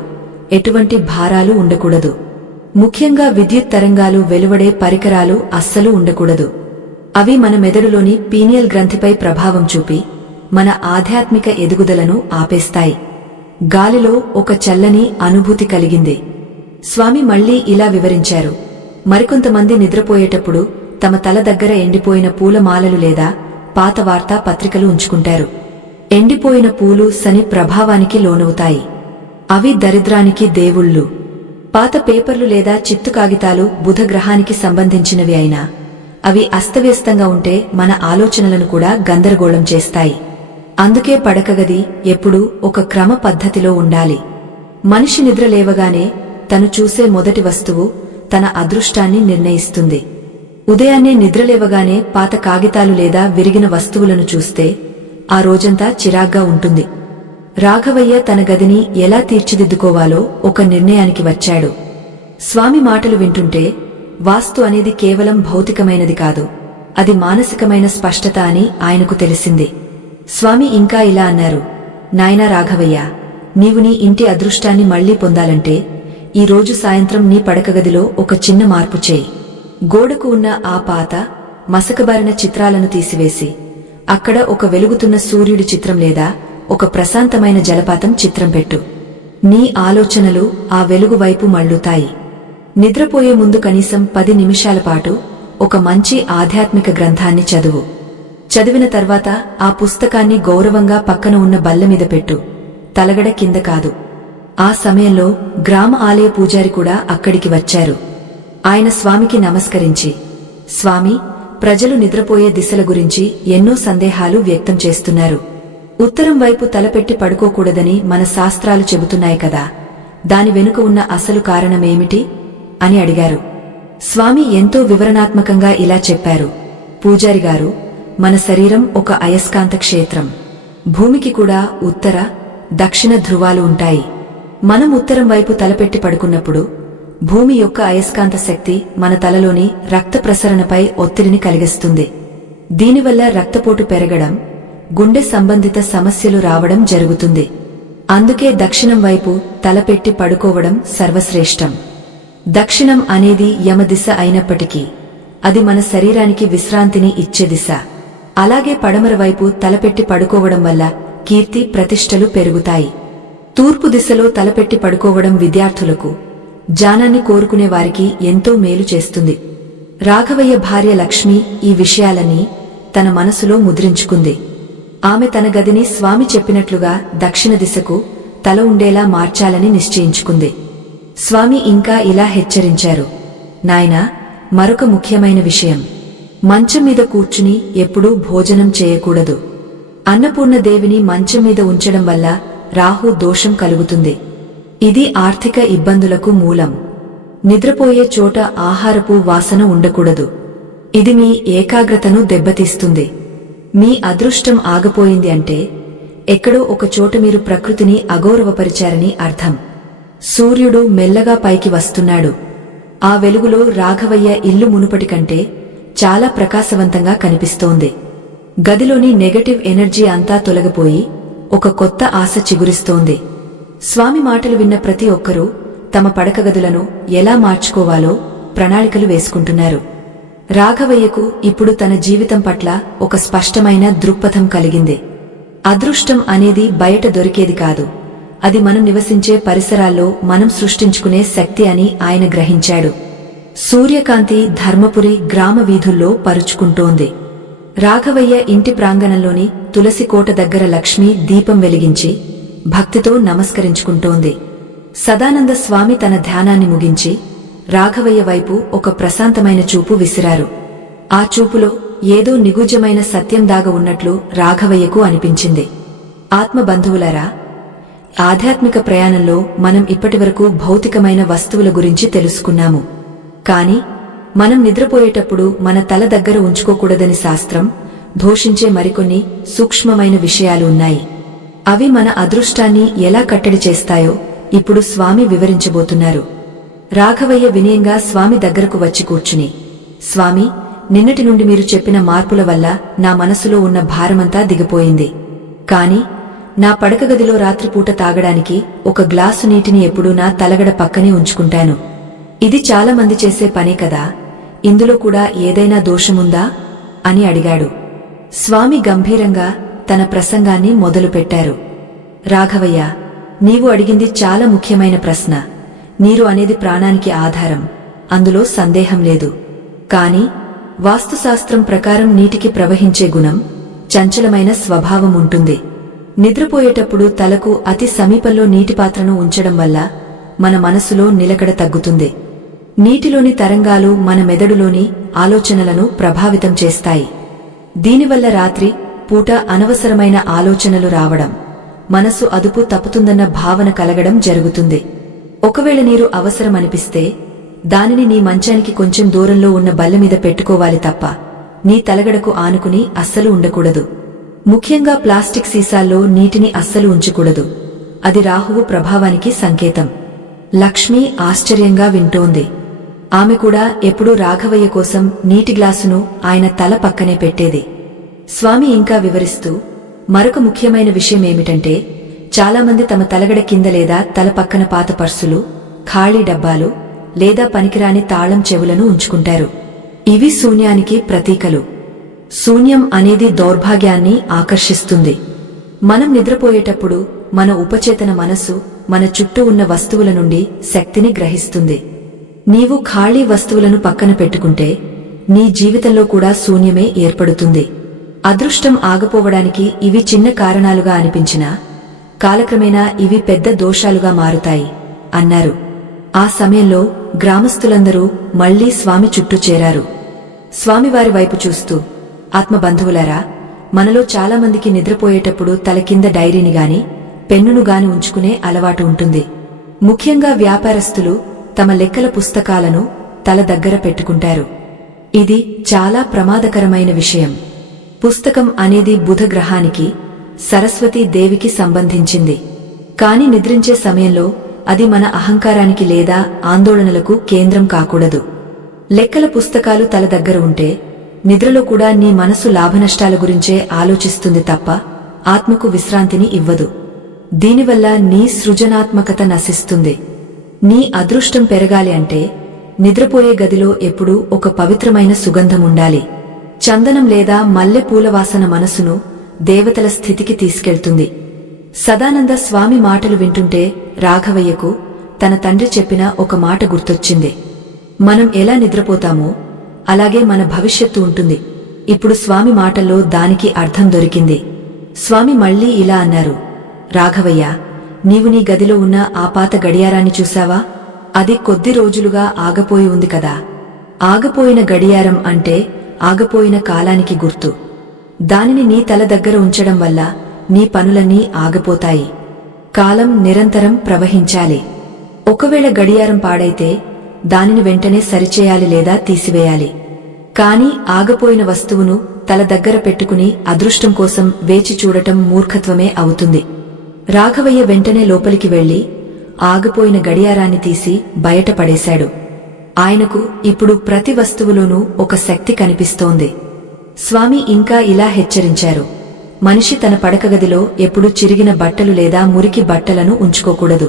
ఎటువంటి భారాలు ఉండకూడదు. ముఖ్యంగా విద్యుత్ తరంగాలు వెలువడే పరికరాలు అస్సలు ఉండకూడదు. అవి మన మెదడులోని పీనియల్ గ్రంథిపై ప్రభావం చూపి మన ఆధ్యాత్మిక ఎదుగుదలను ఆపేస్తాయి. గాలిలో ఒక చల్లని అనుభూతి కలిగింది. స్వామి మళ్లీ ఇలా వివరించారు. మరికొంతమంది నిద్రపోయేటప్పుడు తమ తల దగ్గర ఎండిపోయిన పూలమాలలు లేదా పాత వార్తా పత్రికలు ఉంచుకుంటారు. ఎండిపోయిన పూలు శని ప్రభావానికి లోనవుతాయి. అవి దరిద్రానికి దేవుళ్ళు. పాత పేపర్లు లేదా చిత్తు కాగితాలు బుధ గ్రహానికి సంబంధించినవి అయినా అవి అస్తవ్యస్తంగా ఉంటే మన ఆలోచనలను కూడా గందరగోళం చేస్తాయి. అందుకే పడకగది ఎప్పుడూ ఒక క్రమ పద్ధతిలో ఉండాలి. మనిషి నిద్ర లేవగానే తను చూసే మొదటి వస్తువు తన అదృష్టాన్ని నిర్ణయిస్తుంది. ఉదయాన్నే నిద్రలేవగానే పాత కాగితాలు లేదా విరిగిన వస్తువులను చూస్తే ఆ రోజంతా చిరాగ్గా ఉంటుంది. రాఘవయ్య తన గదిని ఎలా తీర్చిదిద్దుకోవాలో ఒక నిర్ణయానికి వచ్చాడు. స్వామి మాటలు వింటుంటే వాస్తు అనేది కేవలం భౌతికమైనది కాదు, అది మానసికమైన స్పష్టత అని ఆయనకు తెలిసింది. స్వామి ఇంకా ఇలా అన్నారు. నాయనా రాఘవయ్య, నీవు నీ ఇంటి అదృష్టాన్ని మళ్లీ పొందాలంటే ఈ రోజు సాయంత్రం నీ పడకగదిలో ఒక చిన్న మార్పు చేయి. గోడకు ఉన్న ఆ పాత మసకబారిన చిత్రాలను తీసివేసి అక్కడ ఒక వెలుగుతున్న సూర్యుడి చిత్రం లేదా ఒక ప్రశాంతమైన జలపాతం చిత్రం పెట్టు. నీ ఆలోచనలు ఆ వెలుగు వైపు మళ్లుతాయి. నిద్రపోయే ముందు కనీసం 10 నిమిషాల పాటు ఒక మంచి ఆధ్యాత్మిక గ్రంథాన్ని చదువు. చదివిన తర్వాత ఆ పుస్తకాన్ని గౌరవంగా పక్కన ఉన్న బల్ల మీద పెట్టు, తలగడ కింద కాదు. ఆ సమయంలో గ్రామ ఆలయ పూజారి కూడా అక్కడికి వచ్చారు. ఆయన స్వామికి నమస్కరించి, స్వామి, ప్రజలు నిద్రపోయే దిశల గురించి ఎన్నో సందేహాలు వ్యక్తం చేస్తున్నారు. ఉత్తరం వైపు తలపెట్టి పడుకోకూడదని మన శాస్త్రాలు చెబుతున్నాయి కదా, దాని వెనుక ఉన్న అసలు కారణమేమిటి అని అడిగారు. స్వామి ఎంతో వివరణాత్మకంగా ఇలా చెప్పారు. పూజారిగారు, మన శరీరం ఒక అయస్కాంత క్షేత్రం. భూమికి కూడా ఉత్తర, దక్షిణ ధ్రువాలు ఉంటాయి. మనం ఉత్తరం వైపు తలపెట్టి పడుకున్నప్పుడు భూమి యొక్క అయస్కాంత శక్తి మన తలలోని రక్త ప్రసరణపై ఒత్తిడిని కలిగిస్తుంది. దీనివల్ల రక్తపోటు పెరగడం, గుండె సంబంధిత సమస్యలు రావడం జరుగుతుంది. అందుకే దక్షిణం వైపు తలపెట్టి పడుకోవడం సర్వశ్రేష్టం. దక్షిణం అనేది యమదిశ అయినప్పటికీ అది మన శరీరానికి విశ్రాంతిని ఇచ్చే దిశ. అలాగే పడమర వైపు తలపెట్టి పడుకోవడం వల్ల కీర్తి ప్రతిష్టలు పెరుగుతాయి. తూర్పు దిశలో తలపెట్టి పడుకోవడం విద్యార్థులకు, జ్ఞానాన్ని కోరుకునే వారికి ఎంతో మేలు చేస్తుంది. రాఘవయ్య భార్య లక్ష్మి ఈ విషయాలన్నీ తన మనసులో ముద్రించుకుంది. ఆమె తన గదిని స్వామి చెప్పినట్లుగా దక్షిణ దిశకు తల ఉండేలా మార్చాలని నిశ్చయించుకుంది. స్వామి ఇంకా ఇలా హెచ్చరించారు. నాయనా, మరొక ముఖ్యమైన విషయం, మంచం మీద కూర్చుని ఎప్పుడూ భోజనం చేయకూడదు. అన్నపూర్ణదేవిని మంచం మీద ఉంచడం వల్ల రాహు దోషం కలుగుతుంది. ఇది ఆర్థిక ఇబ్బందులకు మూలం. నిద్రపోయే చోట ఆహారపు వాసన ఉండకూడదు. ఇది మీ ఏకాగ్రతను దెబ్బతీస్తుంది. మీ అదృష్టం ఆగపోయింది అంటే ఎక్కడో ఒక చోట మీరు ప్రకృతిని అగౌరవపరిచారని అర్థం. సూర్యుడు మెల్లగా పైకి వస్తున్నాడు. ఆ వెలుగులో రాఘవయ్య ఇల్లు మునుపటి కంటే చాలా ప్రకాశవంతంగా కనిపిస్తోంది. గదిలోని నెగటివ్ ఎనర్జీ అంతా తొలగిపోయి ఒక కొత్త ఆశ చిగురిస్తోంది. స్వామి మాటలు విన్న ప్రతి ఒక్కరూ తమ పడకగదులను ఎలా మార్చుకోవాలో ప్రణాళికలు వేసుకుంటున్నారు. రాఘవయ్యకు ఇప్పుడు తన జీవితం పట్ల ఒక స్పష్టమైన దృక్పథం కలిగింది. అదృష్టం అనేది బయట దొరికేది కాదు, అది మనం నివసించే పరిసరాల్లో మనం సృష్టించుకునే శక్తి అని ఆయన గ్రహించాడు. సూర్యకాంతి ధర్మపురి గ్రామ వీధుల్లో పరుచుకుంటోంది. రాఘవయ్య ఇంటి ప్రాంగణంలోని తులసి కోట దగ్గర లక్ష్మి దీపం వెలిగించి భక్తితో నమస్కరించుకుంటోంది. సదానంద స్వామి తన ధ్యానాన్ని ముగించి రాఘవయ్య వైపు ఒక ప్రశాంతమైన చూపు విసిరారు. ఆ చూపులో ఏదో నిగూఢమైన సత్యం దాగ ఉన్నట్లు రాఘవయ్యకు అనిపించింది. ఆత్మబంధువులారా, ఆధ్యాత్మిక ప్రయాణంలో మనం ఇప్పటివరకు భౌతికమైన వస్తువుల గురించి తెలుసుకున్నాము. కాని మనం నిద్రపోయేటప్పుడు మన తల దగ్గర ఉంచుకోకూడదని శాస్త్రం ఘోషించే మరికొన్ని సూక్ష్మమైన విషయాలు ఉన్నాయి. అవి మన అదృష్టాన్ని ఎలా కట్టడి చేస్తాయో ఇప్పుడు స్వామి వివరించబోతున్నారు. రాఘవయ్య వినయంగా స్వామి దగ్గరకు వచ్చి కూర్చుని, స్వామి, నిన్నటి నుండి మీరు చెప్పిన మార్పుల వల్ల నా మనసులో ఉన్న భారమంతా దిగిపోయింది. కాని నా పడకగదిలో రాత్రిపూట తాగడానికి ఒక గ్లాసు నీటిని ఎప్పుడూ నా తలగడ పక్కనే ఉంచుకుంటాను. ఇది చాలా మంది చేసే పనే కదా, ఇందులో కూడా ఏదైనా దోషముందా అని అడిగాడు. స్వామి గంభీరంగా తన ప్రసంగాన్ని మొదలుపెట్టారు. రాఘవయ్య, నీవు అడిగింది చాలా ముఖ్యమైన ప్రశ్న. నీరు అనేది ప్రాణానికి ఆధారం, అందులో సందేహం లేదు. కాని వాస్తుశాస్త్రం ప్రకారం నీటికి ప్రవహించే గుణం, చంచలమైన స్వభావం ఉంటుంది. నిద్రపోయేటప్పుడు తలకు అతి సమీపంలో నీటిపాత్రను ఉంచడం వల్ల మన మనసులో నిలకడ తగ్గుతుంది. నీటిలోని తరంగాలు మన మెదడులోని ఆలోచనలను ప్రభావితం చేస్తాయి. దీనివల్ల రాత్రి పూట అనవసరమైన ఆలోచనలు రావడం, మనసు అదుపు తప్పుతుందన్న భావన కలగడం జరుగుతుంది. ఒకవేళ నీరు అవసరమనిపిస్తే దానిని నీ మంచానికి కొంచెం దూరంలో ఉన్న బల్లమీద పెట్టుకోవాలి తప్ప నీ తలగడకు ఆనుకుని అస్సలు ఉండకూడదు. ముఖ్యంగా ప్లాస్టిక్ సీసాల్లో నీటిని అస్సలు ఉంచకూడదు. అది రాహువు ప్రభావానికి సంకేతం. లక్ష్మి ఆశ్చర్యంగా వింటోంది. ఆమె కూడా ఎప్పుడూ రాఘవయ్య కోసం నీటి గ్లాసును ఆయన తల పక్కనే పెట్టేది. స్వామి ఇంకా వివరిస్తూ, మరొక ముఖ్యమైన విషయమేమిటంటే, చాలామంది తమ తలగడ కింద లేదా తల పక్కన పాత పర్సులు, ఖాళీ డబ్బాలు లేదా పనికిరాని తాళం చెవులను ఉంచుకుంటారు. ఇవి శూన్యానికి ప్రతీకలు. శూన్యం అనేది దౌర్భాగ్యాన్ని ఆకర్షిస్తుంది. మనం నిద్రపోయేటప్పుడు మన ఉపచేతన మనసు మన చుట్టూ ఉన్న వస్తువుల నుండి శక్తిని గ్రహిస్తుంది. నీవు ఖాళీ వస్తువులను పక్కన పెట్టుకుంటే నీ జీవితంలో కూడా శూన్యమే ఏర్పడుతుంది. అదృష్టం ఆగపోవడానికి ఇవి చిన్న కారణాలుగా అనిపించినా కాలక్రమేణా ఇవి పెద్ద దోషాలుగా మారుతాయి అన్నారు. ఆ సమయంలో గ్రామస్తులందరూ మళ్లీ స్వామి చుట్టూ చేరారు. స్వామివారి వైపు చూస్తూ, ఆత్మబంధువులారా, మనలో చాలామందికి నిద్రపోయేటప్పుడు తల కింద డైరీని గాని పెన్నును గాని ఉంచుకునే అలవాటు ఉంటుంది. ముఖ్యంగా వ్యాపారస్తులు తమ లెక్కల పుస్తకాలను తల దగ్గర పెట్టుకుంటారు. ఇది చాలా ప్రమాదకరమైన విషయం. పుస్తకం అనేది బుధ గ్రహానికి, సరస్వతీ దేవికి సంబంధించింది. కాని నిద్రించే సమయంలో అది మన అహంకారానికి లేదా ఆందోళనలకు కేంద్రం కాకూడదు. లెక్కల పుస్తకాలు తల దగ్గర ఉంటే నిద్రలో కూడా నీ మనసు లాభనష్టాల గురించే ఆలోచిస్తుంది తప్ప ఆత్మకు విశ్రాంతిని ఇవ్వదు. దీనివల్ల నీ సృజనాత్మకత నశిస్తుంది. నీ అదృష్టం పెరగాలి అంటే నిద్రపోయే గదిలో ఎప్పుడూ ఒక పవిత్రమైన సుగంధముండాలి. చందనం లేదా మల్లె పూల వాసన మనసును దేవతల స్థితికి తీసుకెళ్తుంది. సదానంద స్వామి మాటలు వింటుంటే రాఘవయ్యకు తన తండ్రి చెప్పిన ఒక మాట గుర్తొచ్చింది. మనం ఎలా నిద్రపోతామో అలాగే మన భవిష్యత్తు ఉంటుంది. ఇప్పుడు స్వామి మాటల్లో దానికి అర్థం దొరికింది. స్వామి మళ్లీ ఇలా అన్నారు, రాఘవయ్య, నీవు నీ గదిలో ఉన్న ఆ పాత గడియారాన్ని చూశావా? అది కొద్ది రోజులుగా ఆగపోయి ఉంది కదా. ఆగపోయిన గడియారం అంటే ఆగపోయిన కాలానికి గుర్తు. దానిని నీ తల దగ్గర ఉంచడం వల్ల నీ పనులన్నీ ఆగిపోతాయి. కాలం నిరంతరం ప్రవహించాలి. ఒకవేళ గడియారం పాడైతే దానిని వెంటనే సరిచేయాలి లేదా తీసివేయాలి. కాని ఆగపోయిన వస్తువును తల దగ్గర పెట్టుకుని అదృష్టం కోసం వేచి చూడటం మూర్ఖత్వమే అవుతుంది. రాఘవయ్య వెంటనే లోపలికి వెళ్లి ఆగిపోయిన గడియారాన్ని తీసి బయటపడేశాడు. ఆయనకు ఇప్పుడు ప్రతి వస్తువులోనూ ఒక శక్తి కనిపిస్తోంది. స్వామి ఇంకా ఇలా హెచ్చరించారు, మనిషి తన పడకగదిలో ఎప్పుడూ చిరిగిన బట్టలు లేదా మురికి బట్టలను ఉంచుకోకూడదు.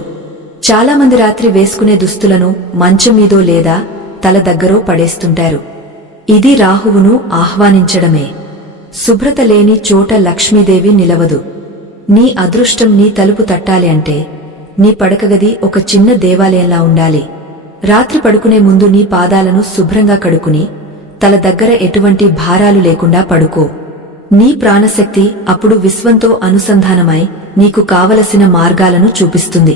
చాలామంది రాత్రి వేసుకునే దుస్తులను మంచం మీదో లేదా తల దగ్గరో పడేస్తుంటారు. ఇది రాహువును ఆహ్వానించడమే. శుభ్రత లేని చోట లక్ష్మీదేవి నిలవదు. నీ అదృష్టం నీ తలుపు తట్టాలి అంటే నీ పడకగది ఒక చిన్న దేవాలయంలా ఉండాలి. రాత్రి పడుకునే ముందు నీ పాదాలను శుభ్రంగా కడుక్కుని తల దగ్గర ఎటువంటి భారాలు లేకుండా పడుకో. నీ ప్రాణశక్తి అప్పుడు విశ్వంతో అనుసంధానమై నీకు కావలసిన మార్గాలను చూపిస్తుంది.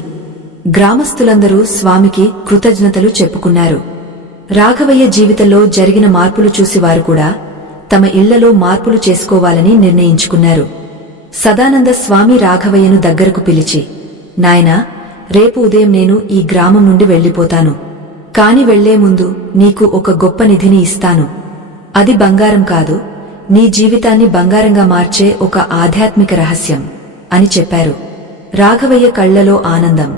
గ్రామస్తులందరూ స్వామికి కృతజ్ఞతలు చెప్పుకున్నారు. రాఘవయ్య జీవితంలో జరిగిన మార్పులు చూసి వారు కూడా తమ ఇళ్లలో మార్పులు చేసుకోవాలని నిర్ణయించుకున్నారు. సదానంద స్వామి రాఘవయ్యను దగ్గరకు పిలిచి, నాయనా, రేపు ఉదయం నేను ఈ గ్రామం నుండి వెళ్లిపోతాను. కాని వెళ్లే ముందు నీకు ఒక గొప్ప నిధిని ఇస్తాను. అది బంగారం కాదు, నీ జీవితాన్ని బంగారంగా మార్చే ఒక ఆధ్యాత్మిక రహస్యం అని చెప్పారు. రాఘవయ్య కళ్లలో ఆనందం,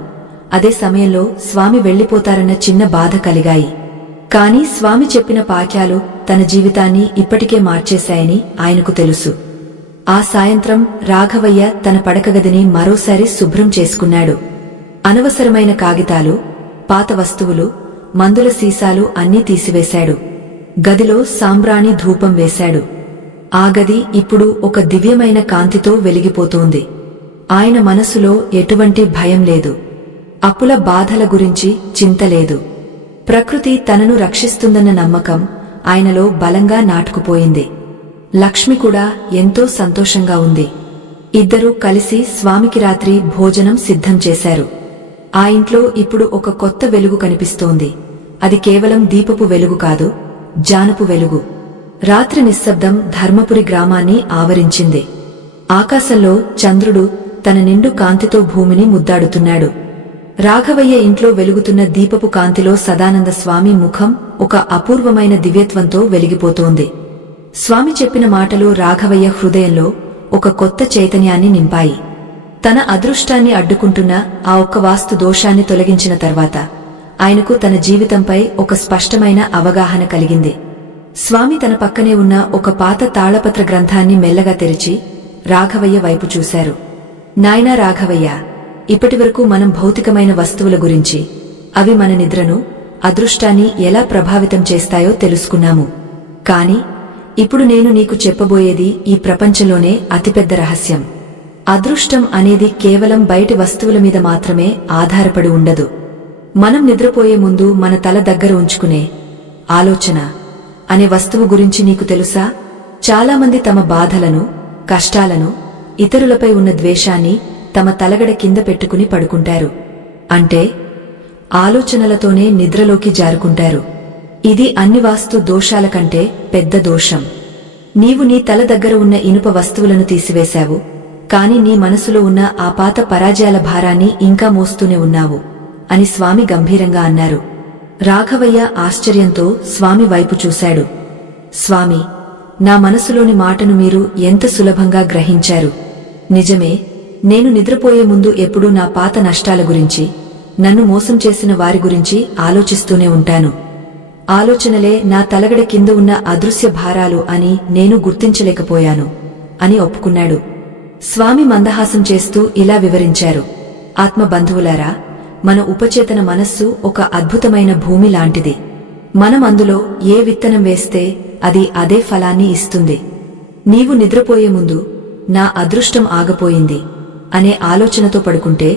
అదే సమయంలో స్వామి వెళ్లిపోతారన్న చిన్న బాధ కలిగాయి. కాని స్వామి చెప్పిన పాఠ్యాలు తన జీవితాన్ని ఇప్పటికే మార్చేశాయని ఆయనకు తెలుసు. ఆ సాయంత్రం రాఘవయ్య తన పడకగదిని మరోసారి శుభ్రం చేసుకున్నాడు. అనవసరమైన కాగితాలు, పాత వస్తువులు, మందుల సీసాలు అన్నీ తీసివేశాడు. గదిలో సాంబ్రాణి ధూపం వేశాడు. ఆ గది ఇప్పుడు ఒక దివ్యమైన కాంతితో వెలిగిపోతోంది. ఆయన మనసులో ఎటువంటి భయం లేదు. అప్పుల బాధల గురించి చింతలేదు. ప్రకృతి తనను రక్షిస్తుందన్న నమ్మకం ఆయనలో బలంగా నాటుకుపోయింది. లక్ష్మి కూడా ఎంతో సంతోషంగా ఉంది. ఇద్దరూ కలిసి స్వామికి రాత్రి భోజనం సిద్ధం చేశారు. ఆ ఇంట్లో ఇప్పుడు ఒక కొత్త వెలుగు కనిపిస్తోంది. అది కేవలం దీపపు వెలుగు కాదు, జానపు వెలుగు. రాత్రి నిశ్శబ్దం ధర్మపురి గ్రామాన్ని ఆవరించింది. ఆకాశంలో చంద్రుడు తన నిండు కాంతితో భూమిని ముద్దాడుతున్నాడు. రాఘవయ్య ఇంట్లో వెలుగుతున్న దీపపు కాంతిలో సదానంద స్వామి ముఖం ఒక అపూర్వమైన దివ్యత్వంతో వెలిగిపోతోంది. స్వామి చెప్పిన మాటలు రాఘవయ్య హృదయంలో ఒక కొత్త చైతన్యాన్ని నింపాయి. తన అదృష్టాన్ని అడ్డుకుంటున్న ఆ ఒక్క వాస్తు దోషాన్ని తొలగించిన తర్వాత ఆయనకు తన జీవితంపై ఒక స్పష్టమైన అవగాహన కలిగింది. స్వామి తన పక్కనే ఉన్న ఒక పాత తాళపత్ర గ్రంథాన్ని మెల్లగా తెరిచి రాఘవయ్య వైపు చూశారు. నాయనా రాఘవయ్య, ఇప్పటివరకు మనం భౌతికమైన వస్తువుల గురించి, అవి మన నిద్రను, అదృష్టాన్ని ఎలా ప్రభావితం చేస్తాయో తెలుసుకున్నాము. కాని ఇప్పుడు నేను నీకు చెప్పబోయేది ఈ ప్రపంచంలోనే అతిపెద్ద రహస్యం. అదృష్టం అనేది కేవలం బయటి వస్తువుల మీద మాత్రమే ఆధారపడి ఉండదు. మనం నిద్రపోయే ముందు మన తల దగ్గర ఉంచుకునే ఆలోచన అనే వస్తువు గురించి నీకు తెలుసా? చాలామంది తమ బాధలను, కష్టాలను, ఇతరులపై ఉన్న ద్వేషాన్ని తమ తలగడ కింద పెట్టుకుని పడుకుంటారు. అంటే ఆలోచనలతోనే నిద్రలోకి జారుకుంటారు. ఇది అన్ని వాస్తు దోషాల కంటే పెద్ద దోషం. నీవు నీ తల దగ్గర ఉన్న ఇనుప వస్తువులను తీసివేశావు, కాని నీ మనసులో ఉన్న ఆ పాత పరాజయాల భారాన్ని ఇంకా మోస్తూనే ఉన్నావు అని స్వామి గంభీరంగా అన్నారు. రాఘవయ్య ఆశ్చర్యంతో స్వామి వైపు చూశాడు. స్వామి, నా మనసులోని మాటను మీరు ఎంత సులభంగా గ్రహించారు. నిజమే, నేను నిద్రపోయే ముందు ఎప్పుడూ నా పాత నష్టాల గురించి, నన్ను మోసం చేసిన వారి గురించి ఆలోచిస్తూనే ఉంటాను. ఆలోచనలే నా తలగడ కింద ఉన్న అదృశ్య భారాలు అని నేను గుర్తించలేకపోయాను అని ఒప్పుకున్నాడు. స్వామి మందహాసం చేస్తూ ఇలా వివరించారు. ఆత్మబంధువులారా, మన ఉపచేతన మనస్సు ఒక అద్భుతమైన భూమి లాంటిది. మనం అందులో ఏ విత్తనం వేస్తే అది అదే ఫలాన్ని ఇస్తుంది. నీవు నిద్రపోయే ముందు నా అదృష్టం ఆగపోయింది అనే ఆలోచనతో పడుకుంటే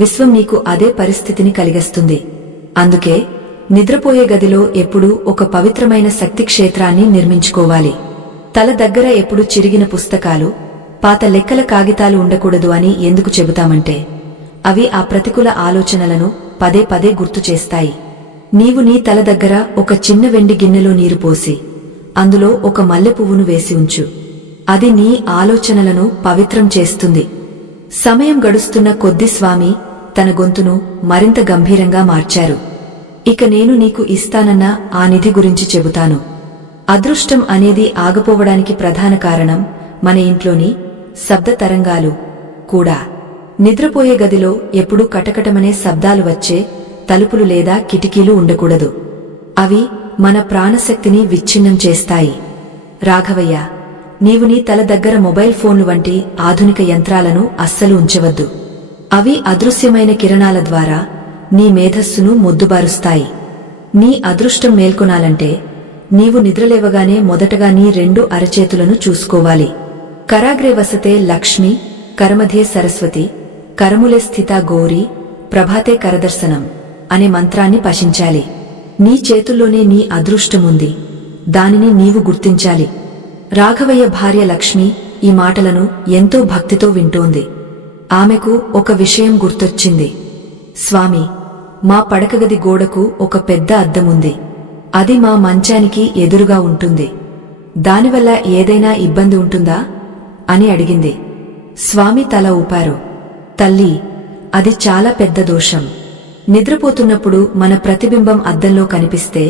విశ్వం నీకు అదే పరిస్థితిని కలిగిస్తుంది. అందుకే నిద్రపోయే గదిలో ఎప్పుడూ ఒక పవిత్రమైన శక్తి క్షేత్రాన్ని నిర్మించుకోవాలి. తల దగ్గర ఎప్పుడు చిరిగిన పుస్తకాలు, పాత లెక్కల కాగితాలు ఉండకూడదు అని ఎందుకు చెబుతామంటే, అవి ఆ ప్రతికూల ఆలోచనలను పదే పదే గుర్తు చేస్తాయి. నీవు నీ తల దగ్గర ఒక చిన్న వెండి గిన్నెలో నీరు పోసి అందులో ఒక మల్లెపువ్వును వేసి ఉంచు. అది నీ ఆలోచనలను పవిత్రం చేస్తుంది. సమయం గడుస్తున్న కొద్ది స్వామి తన గొంతును మరింత గంభీరంగా మార్చారు. ఇక నేను నీకు ఇస్తానన్న ఆ నిధి గురించి చెబుతాను. అదృష్టం అనేది ఆగిపోవడానికి ప్రధాన కారణం మన ఇంట్లోని శబ్ద తరంగాలు కూడా. నిద్రపోయే గదిలో ఎప్పుడూ కటకటమనే శబ్దాలు వచ్చే తలుపులు లేదా కిటికీలు ఉండకూడదు. అవి మన ప్రాణశక్తిని విచ్ఛిన్నం చేస్తాయి. రాఘవయ్య, నీవు నీ తల దగ్గర మొబైల్ ఫోన్లు వంటి ఆధునిక యంత్రాలను అస్సలు ఉంచవద్దు. అవి అదృశ్యమైన కిరణాల ద్వారా నీ మేధస్సును మొద్దుబారుస్తాయి. నీ అదృష్టం మేల్కొనాలంటే నీవు నిద్రలేవగానే మొదటగా నీ 2 అరచేతులను చూసుకోవాలి. కరాగ్రే వసతే లక్ష్మి, కరమధ్యే సరస్వతి, కరములే స్థితా గౌరీ, ప్రభాతే కరదర్శనం అనే మంత్రాన్ని పఠించాలి. నీ చేతుల్లోనే నీ అదృష్టముంది, దానిని నీవు గుర్తించాలి. రాఘవయ్య భార్య లక్ష్మి ఈ మాటలను ఎంతో భక్తితో వింటోంది. ఆమెకు ఒక విషయం గుర్తొచ్చింది. స్వామి, మా పడకగది గోడకు ఒక పెద్ద అద్దముంది. అది మా మంచానికి ఎదురుగా ఉంటుంది. దానివల్ల ఏదైనా ఇబ్బంది ఉంటుందా అని అడిగింది. స్వామి తల ఊపారు. తల్లి, అది చాలా పెద్ద దోషం. నిద్రపోతున్నప్పుడు మన ప్రతిబింబం అద్దంలో కనిపిస్తే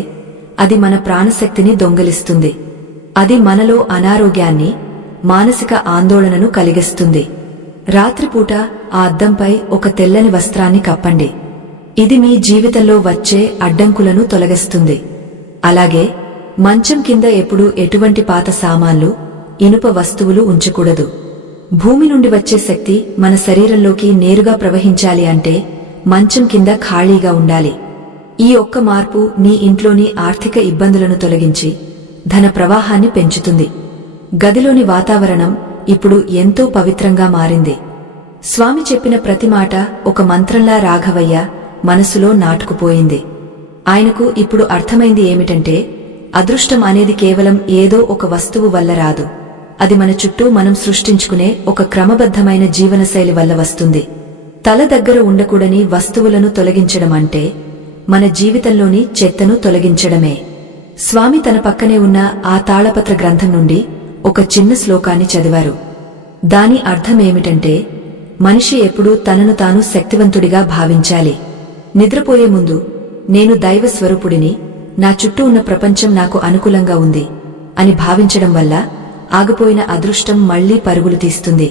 అది మన ప్రాణశక్తిని దొంగిలిస్తుంది. అది మనలో అనారోగ్యాన్ని, మానసిక ఆందోళనను కలిగిస్తుంది. రాత్రిపూట ఆ అద్దంపై ఒక తెల్లని వస్త్రాన్ని కప్పండి. ఇది మీ జీవితంలో వచ్చే అడ్డంకులను తొలగిస్తుంది. అలాగే మంచం కింద ఎప్పుడూ ఎటువంటి పాత సామాన్లు, ఇనుప వస్తువులు ఉంచకూడదు. భూమి నుండి వచ్చే శక్తి మన శరీరంలోకి నేరుగా ప్రవహించాలి అంటే మంచం కింద ఖాళీగా ఉండాలి. ఈ ఒక్క మార్పు నీ ఇంట్లోని ఆర్థిక ఇబ్బందులను తొలగించి ధన ప్రవాహాన్ని పెంచుతుంది. గదిలోని వాతావరణం ఇప్పుడు ఎంతో పవిత్రంగా మారింది. స్వామి చెప్పిన ప్రతి మాట ఒక మంత్రంలా రాఘవయ్య మనసులో నాటుకుపోయింది. ఆయనకు ఇప్పుడు అర్థమైంది ఏమిటంటే, అదృష్టం అనేది కేవలం ఏదో ఒక వస్తువు వల్ల రాదు. అది మన చుట్టూ మనం సృష్టించుకునే ఒక క్రమబద్ధమైన జీవనశైలి వల్ల వస్తుంది. తల దగ్గర ఉండకూడని వస్తువులను తొలగించడం అంటే మన జీవితంలోని చెత్తను తొలగించడమే. స్వామి తన పక్కనే ఉన్న ఆ తాళపత్ర గ్రంథం నుండి ఒక చిన్న శ్లోకాన్ని చదివారు. దాని అర్థమేమిటంటే, మనిషి ఎప్పుడూ తనను తాను శక్తివంతుడిగా భావించాలి. నిద్రపోయే ముందు నేను దైవ స్వరూపుడిని, నా చుట్టూ ఉన్న ప్రపంచం నాకు అనుకూలంగా ఉంది అని భావించడం వల్ల ఆగిపోయిన అదృష్టం మళ్లీ పరుగులు తీస్తుంది.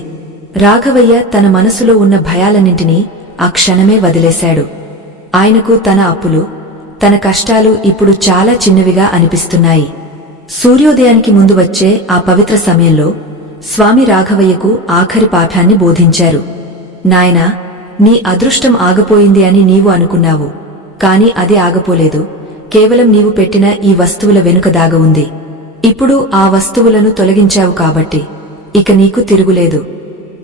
రాఘవయ్య తన మనసులో ఉన్న భయాలన్నింటినీ ఆ క్షణమే వదిలేశాడు. ఆయనకు తన అప్పులు, తన కష్టాలు ఇప్పుడు చాలా చిన్నవిగా అనిపిస్తున్నాయి. సూర్యోదయానికి ముందు వచ్చే ఆ పవిత్ర సమయంలో స్వామి రాఘవయ్యకు ఆఖరి పాఠాన్ని బోధించారు. నాయనా, నీ అదృష్టం ఆగిపోయింది అని నీవు అనుకున్నావు, కాని అది ఆగపోలేదు. కేవలం నీవు పెట్టిన ఈ వస్తువుల వెనుక దాగ ఉంది. ఇప్పుడు ఆ వస్తువులను తొలగించావు కాబట్టి ఇక నీకు తిరుగులేదు.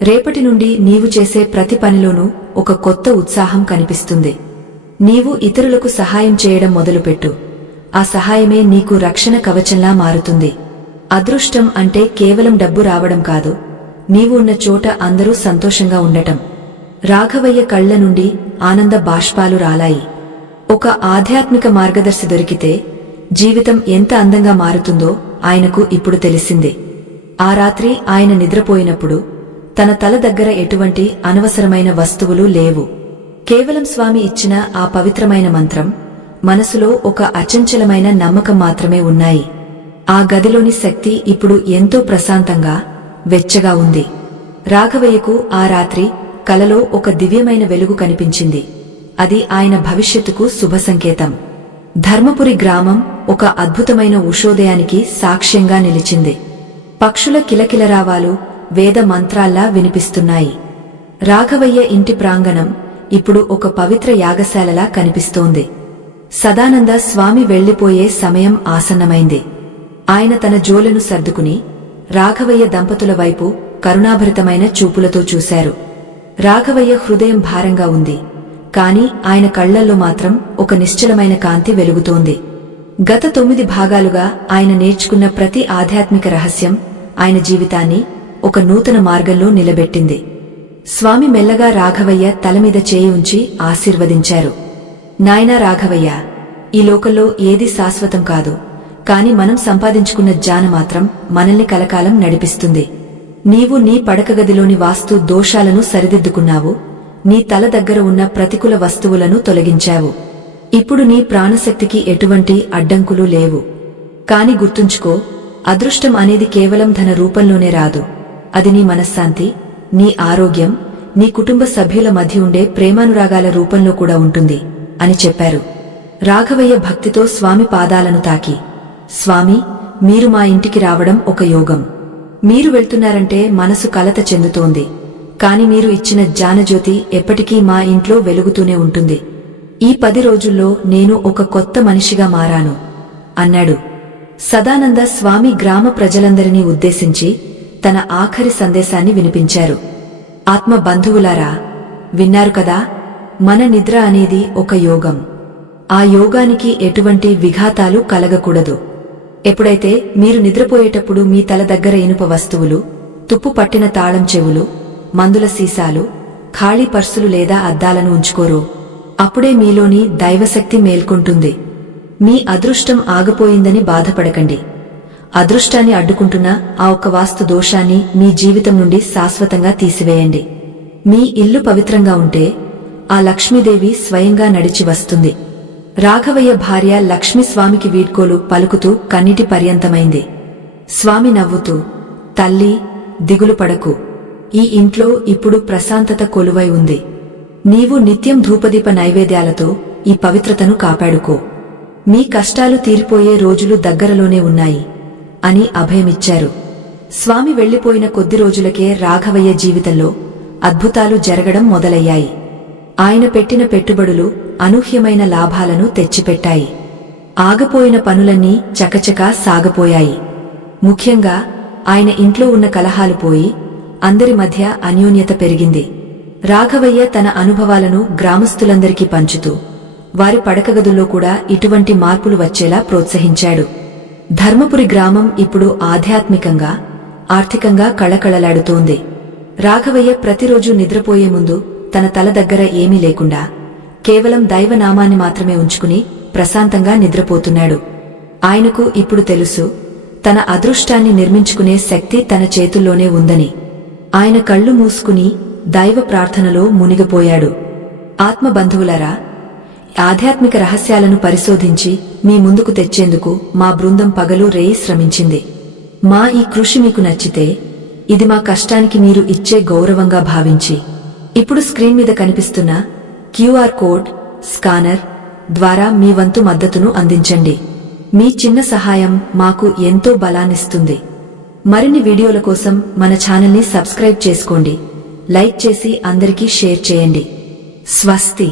రేపటి నుండి నీవు చేసే ప్రతి పనిలోనూ ఒక కొత్త ఉత్సాహం కనిపిస్తుంది. నీవు ఇతరులకు సహాయం చేయడం మొదలుపెట్టు. ఆ సహాయమే నీకు రక్షణ కవచంలా మారుతుంది. అదృష్టం అంటే కేవలం డబ్బు రావడం కాదు, నీవు ఉన్న చోట అందరూ సంతోషంగా ఉండటం. రాఘవయ్య కళ్ల నుండి ఆనంద బాష్పాలు రాలాయి. ఒక ఆధ్యాత్మిక మార్గదర్శి దొరికితే జీవితం ఎంత అందంగా మారుతుందో ఆయనకు ఇప్పుడు తెలిసింది. ఆ రాత్రి ఆయన నిద్రపోయినప్పుడు తన తల దగ్గర ఎటువంటి అనవసరమైన వస్తువులు లేవు. కేవలం స్వామి ఇచ్చిన ఆ పవిత్రమైన మంత్రం, మనసులో ఒక అచంచలమైన నమ్మకం మాత్రమే ఉన్నాయి. ఆ గదిలోని శక్తి ఇప్పుడు ఎంతో ప్రశాంతంగా, వెచ్చగా ఉంది. రాఘవయ్యకు ఆ రాత్రి కలలో ఒక దివ్యమైన వెలుగు కనిపించింది. అది ఆయన భవిష్యత్తుకు శుభ సంకేతం. ధర్మపురి గ్రామం ఒక అద్భుతమైన ఉషోదయానికి సాక్ష్యంగా నిలిచింది. పక్షుల కిలకిలరావాలు వేద మంత్రాల్లా వినిపిస్తున్నాయి. రాఘవయ్య ఇంటి ప్రాంగణం ఇప్పుడు ఒక పవిత్ర యాగశాలలా కనిపిస్తోంది. సదానంద స్వామి వెళ్లిపోయే సమయం ఆసన్నమైంది. ఆయన తన జోలెను సర్దుకుని రాఘవయ్య దంపతుల వైపు కరుణాభరితమైన చూపులతో చూశారు. రాఘవయ్య హృదయం భారంగా ఉంది, కాని ఆయన కళ్లల్లో మాత్రం ఒక నిశ్చలమైన కాంతి వెలుగుతోంది. గత 9 భాగాలుగా ఆయన నేర్చుకున్న ప్రతి ఆధ్యాత్మిక రహస్యం ఆయన జీవితాన్ని ఒక నూతన మార్గంలో నిలబెట్టింది. స్వామి మెల్లగా రాఘవయ్య తలమీద చేయి ఉంచి ఆశీర్వదించారు. నాయనా రాఘవయ్య, ఈ లోకంలో ఏదీ శాశ్వతం కాదు, కాని మనం సంపాదించుకున్న జ్ఞానం మాత్రం మనల్ని కలకాలం నడిపిస్తుంది. నీవు నీ పడకగదిలోని వాస్తు దోషాలను సరిదిద్దుకున్నావు, నీ తల దగ్గర ఉన్న ప్రతికూల వస్తువులను తొలగించావు. ఇప్పుడు నీ ప్రాణశక్తికి ఎటువంటి అడ్డంకులు లేవు. కాని గుర్తుంచుకో, అదృష్టం అనేది కేవలం ధన రూపంలోనే రాదు. అది నీ మనశ్శాంతి, నీ ఆరోగ్యం, నీ కుటుంబ సభ్యుల మధ్య ఉండే ప్రేమానురాగాల రూపంలో కూడా ఉంటుంది అని చెప్పారు. రాఘవయ్య భక్తితో స్వామి పాదాలను తాకి, స్వామి, మీరు మా ఇంటికి రావడం ఒక యోగం. మీరు వెళ్తున్నారంటే మనసు కలత చెందుతోంది, కాని మీరు ఇచ్చిన జ్ఞానజ్యోతి ఎప్పటికీ మా ఇంట్లో వెలుగుతూనే ఉంటుంది. ఈ 10 రోజుల్లో నేను ఒక కొత్త మనిషిగా మారాను అన్నాడు. సదానంద స్వామి గ్రామ ప్రజలందరినీ ఉద్దేశించి తన ఆఖరి సందేశాన్ని వినిపించారు. ఆత్మ బంధువులారా, విన్నారు కదా, మన నిద్ర అనేది ఒక యోగం. ఆ యోగానికి ఎటువంటి విఘాతాలు కలగకూడదు. ఎప్పుడైతే మీరు నిద్రపోయేటప్పుడు మీ తల దగ్గర ఇనుప వస్తువులు, తుప్పు పట్టిన తాళం చెవులు, మందుల సీసాలు, ఖాళీ పర్సులు లేదా అద్దాలను ఉంచుకోరో, అప్పుడే మీలోని దైవశక్తి మేల్కొంటుంది. మీ అదృష్టం ఆగిపోయిందని బాధపడకండి. అదృష్టాన్ని అడ్డుకుంటున్న ఆ ఒక్క వాస్తు దోషాన్ని మీ జీవితం నుండి శాశ్వతంగా తీసివేయండి. మీ ఇల్లు పవిత్రంగా ఉంటే ఆ లక్ష్మీదేవి స్వయంగా నడిచి వస్తుంది. రాఘవయ్య భార్య లక్ష్మి స్వామికి వీడ్కోలు పలుకుతూ కన్నీటి పర్యంతమైంది. స్వామి నవ్వుతూ, తల్లి, దిగులు పడకు. ఈ ఇంట్లో ఇప్పుడు ప్రశాంతత కొలువై ఉంది. నీవు నిత్యం ధూపదీప నైవేద్యాలతో ఈ పవిత్రతను కాపాడుకో. మీ కష్టాలు తీరిపోయే రోజులు దగ్గరలోనే ఉన్నాయి అని అభయమిచ్చారు. స్వామి వెళ్లిపోయిన కొద్ది రోజులకే రాఘవయ్య జీవితంలో అద్భుతాలు జరగడం మొదలయ్యాయి. ఆయన పెట్టిన పెట్టుబడులు అనూహ్యమైన లాభాలను తెచ్చిపెట్టాయి. ఆగిపోయిన పనులన్నీ చకచకా సాగపోయాయి. ముఖ్యంగా ఆయన ఇంట్లో ఉన్న కలహాలు పోయి అందరి మధ్య అన్యోన్యత పెరిగింది. రాఘవయ్య తన అనుభవాలను గ్రామస్తులందరికీ పంచుతూ వారి పడకగదుల్లో కూడా ఇటువంటి మార్పులు వచ్చేలా ప్రోత్సహించాడు. ధర్మపురి గ్రామం ఇప్పుడు ఆధ్యాత్మికంగా, ఆర్థికంగా కళకళలాడుతోంది. రాఘవయ్య ప్రతిరోజు నిద్రపోయే ముందు తన తల దగ్గర ఏమీ లేకుండా కేవలం దైవనామాన్ని మాత్రమే ఉంచుకుని ప్రశాంతంగా నిద్రపోతున్నాడు. ఆయనకు ఇప్పుడు తెలుసు, తన అదృష్టాన్ని నిర్మించుకునే శక్తి తన చేతుల్లోనే ఉందని. ఆయన కళ్ళు మూసుకుని దైవ ప్రార్థనలో మునిగిపోయాడు. ఆత్మబంధువులారా, ఆధ్యాత్మిక రహస్యాలను పరిశోధించి మీ ముందుకు తెచ్చేందుకు మా బృందం పగలు రేయి శ్రమించింది. మా ఈ కృషి మీకు నచ్చితే ఇది మా కష్టానికి మీరు ఇచ్చే గౌరవంగా భావించి ఇప్పుడు స్క్రీన్ మీద కనిపిస్తున్న QR కోడ్ స్కానర్ ద్వారా మీ వంతు మద్దతును అందించండి. మీ చిన్న సహాయం మాకు ఎంతో బలాన్నిస్తుంది. మరిన్ని వీడియోల కోసం మన ఛానల్ని సబ్స్క్రైబ్ చేసుకోండి, లైక్ చేసి అందరికీ షేర్ చేయండి. స్వస్తి.